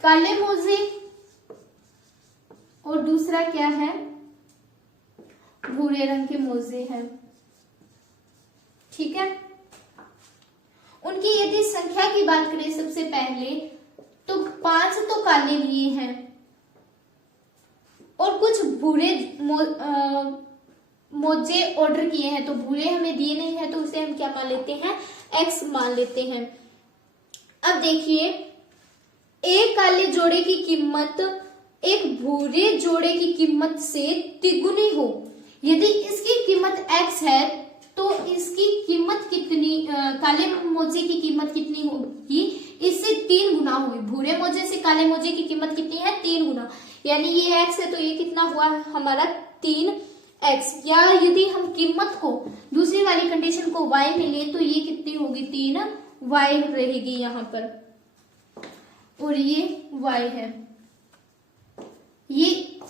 काले मोजे और दूसरा क्या है, भूरे रंग के मोजे हैं। ठीक है। उनकी यदि संख्या की बात करें सबसे पहले तो 5 तो काले लिए हैं और कुछ भूरे मोजे ऑर्डर किए हैं। तो भूरे हमें दिए नहीं है तो उसे हम क्या मान लेते हैं, x मान लेते हैं। अब देखिए एक काले जोड़े की कीमत एक भूरे जोड़े की कीमत से तिगुनी हो। यदि इसकी कीमत x है तो इसकी कीमत कितनी, काले मोजे की कीमत कितनी होगी, इससे 3 गुना होगी। भूरे मोजे से काले मोजे की कीमत कितनी है, 3 गुना। यानी ये x है तो ये कितना हुआ हमारा 3x। या यदि हम कीमत को दूसरी वाली कंडीशन को y में ले तो ये कितनी होगी, 3y रहेगी यहाँ पर, और ये y है। ये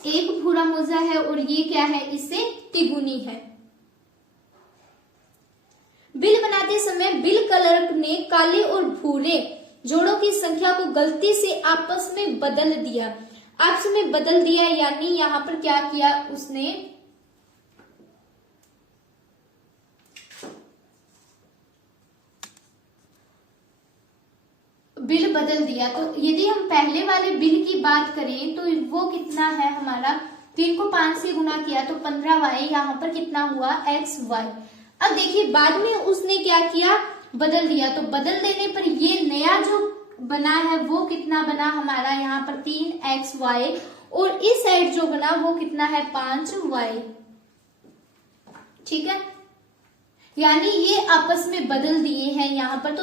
एक भूरा मोजा है और ये क्या है, इससे तिगुनी है। बिल बनाते समय बिल क्लर्क ने काले और भूरे जोड़ों की संख्या को गलती से आपस में बदल दिया। यानी यहाँ पर क्या किया उसने, बिल बदल दिया। तो यदि हम पहले वाले बिल की बात करें तो वो कितना है हमारा, 3 को 5 से गुना किया तो 15y, यहाँ पर कितना हुआ xy। अब देखिए बाद में उसने क्या किया, बदल दिया। तो बदल देने पर ये नया जो बना है वो कितना बना हमारा, यहाँ पर 3xy, और इस साइड जो बना वो कितना है 5y। ठीक है। यानी ये आपस में बदल दिए हैं यहाँ पर। तो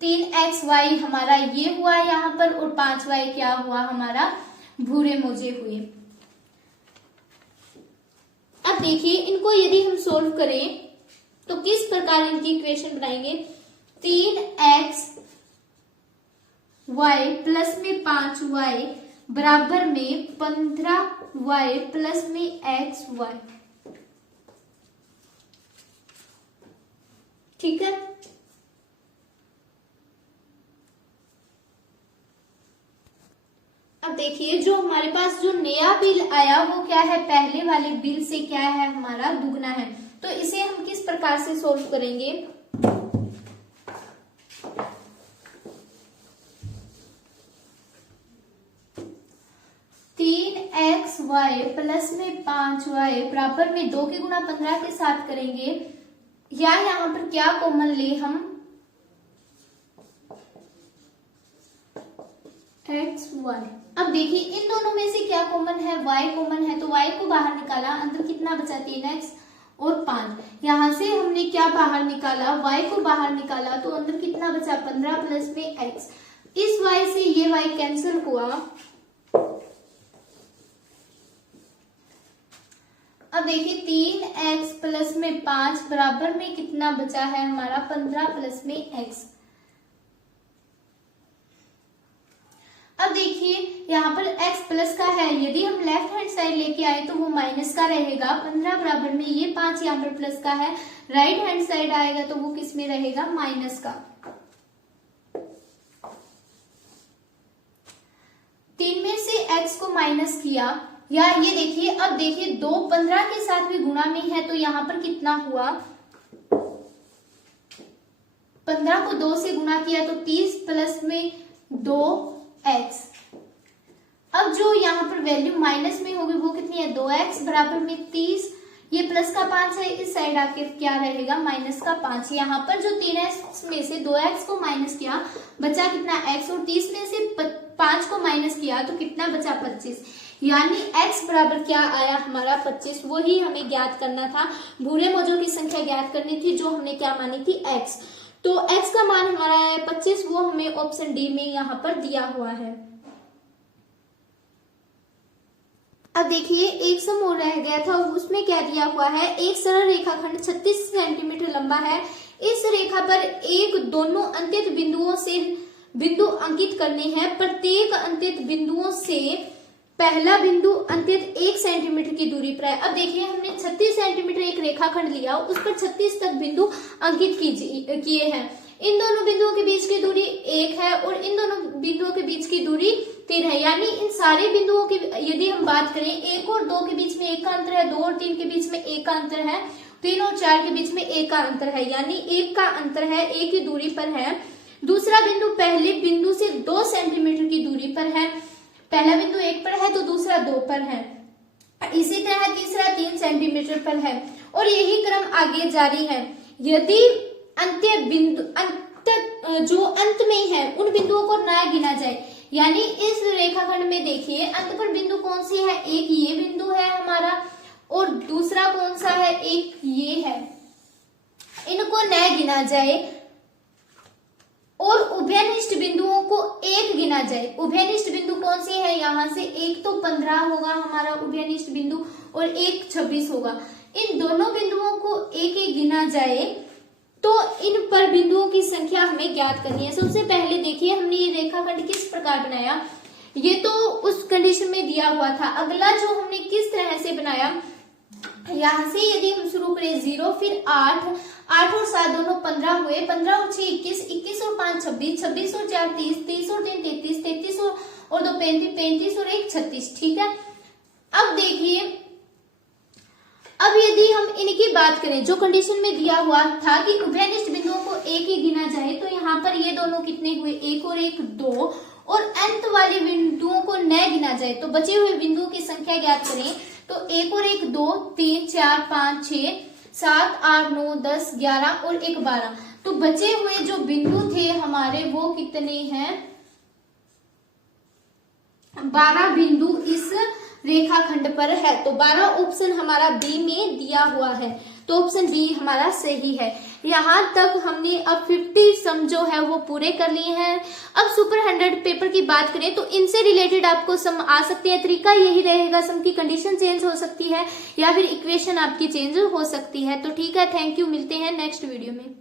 3xy हमारा ये हुआ यहाँ पर, और 5y क्या हुआ हमारा, भूरे मोजे हुए। अब देखिए इनको यदि हम सोल्व करें तो किस प्रकार इनकी इक्वेशन बनाएंगे, 3xy प्लस में 5y बराबर में 15y प्लस में xy। ठीक है। अब देखिए जो हमारे पास जो नया बिल आया वो क्या है, पहले वाले बिल से क्या है हमारा दुगना है। तो इसे हम किस प्रकार से सोल्व करेंगे, y प्लस में 5y बराबर में 2 के गुना 15 के साथ करेंगे, या यहाँ पर क्या कॉमन ले हम, xy। अब देखिए इन दोनों में से क्या कॉमन है, y कॉमन है, तो y को बाहर निकाला, अंदर कितना बचा 3x और 5। यहाँ से हमने क्या बाहर निकाला, y को बाहर निकाला, तो अंदर कितना बचा 15 प्लस में x। इस y से ये y कैंसिल हुआ। अब देखिए 3x प्लस में 5 बराबर में कितना बचा है हमारा 15 प्लस में x। अब देखिए यहाँ पर x प्लस का है, यदि हम लेफ्ट हैंड साइड लेके आए तो वो माइनस का रहेगा। 15 बराबर में ये 5 यहाँ पर प्लस का है, राइट हैंड साइड आएगा तो वो किस में रहेगा, माइनस का। 3 में से x को माइनस किया, या ये देखिए, अब देखिए 2 15 के साथ भी गुणा में है तो यहाँ पर कितना हुआ, 15 को 2 से गुणा किया तो 30 प्लस में 2x। अब जो यहाँ पर वैल्यू माइनस में होगी वो कितनी है, 2x बराबर में 30। ये प्लस का 5 है, इस साइड आके क्या रहेगा, माइनस का 5। यहाँ पर जो 3x में से 2x को माइनस किया बचा कितना x, और 30 में से 5 को माइनस किया तो कितना बचा 25। यानी x बराबर क्या आया हमारा 25। वही हमें ज्ञात करना था, भूरे मौजों की संख्या ज्ञात करनी थी जो हमने क्या मानी थी, x। तो x का मान हमारा है 25, वो हमें ऑप्शन डी में यहाँ पर दिया हुआ है। अब देखिए एक सम और रह गया था, उसमें क्या दिया हुआ है, एक सरल रेखाखंड 36 सेंटीमीटर लंबा है। इस रेखा पर एक दोनों अंतित बिंदुओं से बिंदु अंकित करने हैं। प्रत्येक अंतित बिंदुओं से पहला बिंदु अंतित 1 सेंटीमीटर की दूरी पर है। अब देखिए हमने 36 सेंटीमीटर एक रेखाखंड लिया, उस पर 36 तक बिंदु अंकित किए हैं। इन दोनों बिंदुओं के बीच की दूरी 1 है और इन दोनों बिंदुओं के बीच की दूरी 3 है। यानी इन सारे बिंदुओं की यदि हम बात करें, 1 और 2 के बीच में 1 का अंतर है, 2 और 3 के बीच में 1 का अंतर है, 3 और 4 के बीच में 1 का अंतर है, यानी 1 का अंतर है, 1 की दूरी पर है। दूसरा बिंदु पहले बिंदु से 2 सेंटीमीटर की दूरी पर है। पहला बिंदु 1 पर है तो दूसरा 2 पर है। इसी तरह तीसरा 3 सेंटीमीटर पर है और यही क्रम आगे जारी है। यदि अंत्य बिंदु जो अंत में है उन बिंदुओं को ना गिना जाए, यानी इस रेखाखंड में देखिए अंत पर बिंदु कौन सी है, एक ये बिंदु है हमारा और दूसरा कौन सा है, एक ये है। इनको न गिना जाए और उभयनिष्ठ बिंदुओं को एक गिना जाए। उभयनिष्ठ बिंदु कौन सी है, यहाँ से एक तो 15 होगा हमारा उभयनिष्ठ बिंदु और एक 26 होगा। इन दोनों बिंदुओं को एक एक गिना जाए तो इन पर बिंदुओं की संख्या हमें ज्ञात करनी है। सबसे पहले देखिए हमने ये रेखाखंड किस प्रकार बनाया, ये तो उस कंडीशन में दिया हुआ था। अगला जो हमने किस तरह से बनाया, यहाँ से यदि हम शुरू करें 0 फिर 8 और 7 दोनों 15 हुए, 15 और 6 21, 21 और 5 26, 26 और 4 30, 30 और 3 33, 33 और 2 35, 35 और 1 36। ठीक है, अब देखिए अब यदि हम इनकी बात करें, जो कंडीशन में दिया हुआ था कि उभयनिष्ठ बिंदुओं को एक ही गिना जाए, तो यहाँ पर ये दोनों कितने हुए, 1 और 1 2, और अंत वाले बिंदुओं को न गिना जाए तो बचे हुए बिंदुओं की संख्या ज्ञात करें। तो 1 और 1 2, 3 4 5 6 7 8 9 10 11 और 1 12। तो बचे हुए जो बिंदु थे हमारे वो कितने हैं, 12 बिंदु इस रेखाखंड पर है। तो 12 ऑप्शन हमारा बी में दिया हुआ है, तो ऑप्शन बी हमारा सही है। यहाँ तक हमने अब 50 सम जो है वो पूरे कर लिए हैं। अब सुपर 100 पेपर की बात करें तो इनसे रिलेटेड आपको सम आ सकते हैं। तरीका यही रहेगा, सम की कंडीशन चेंज हो सकती है या फिर इक्वेशन आपकी चेंज हो सकती है। तो ठीक है, थैंक यू, मिलते हैं नेक्स्ट वीडियो में।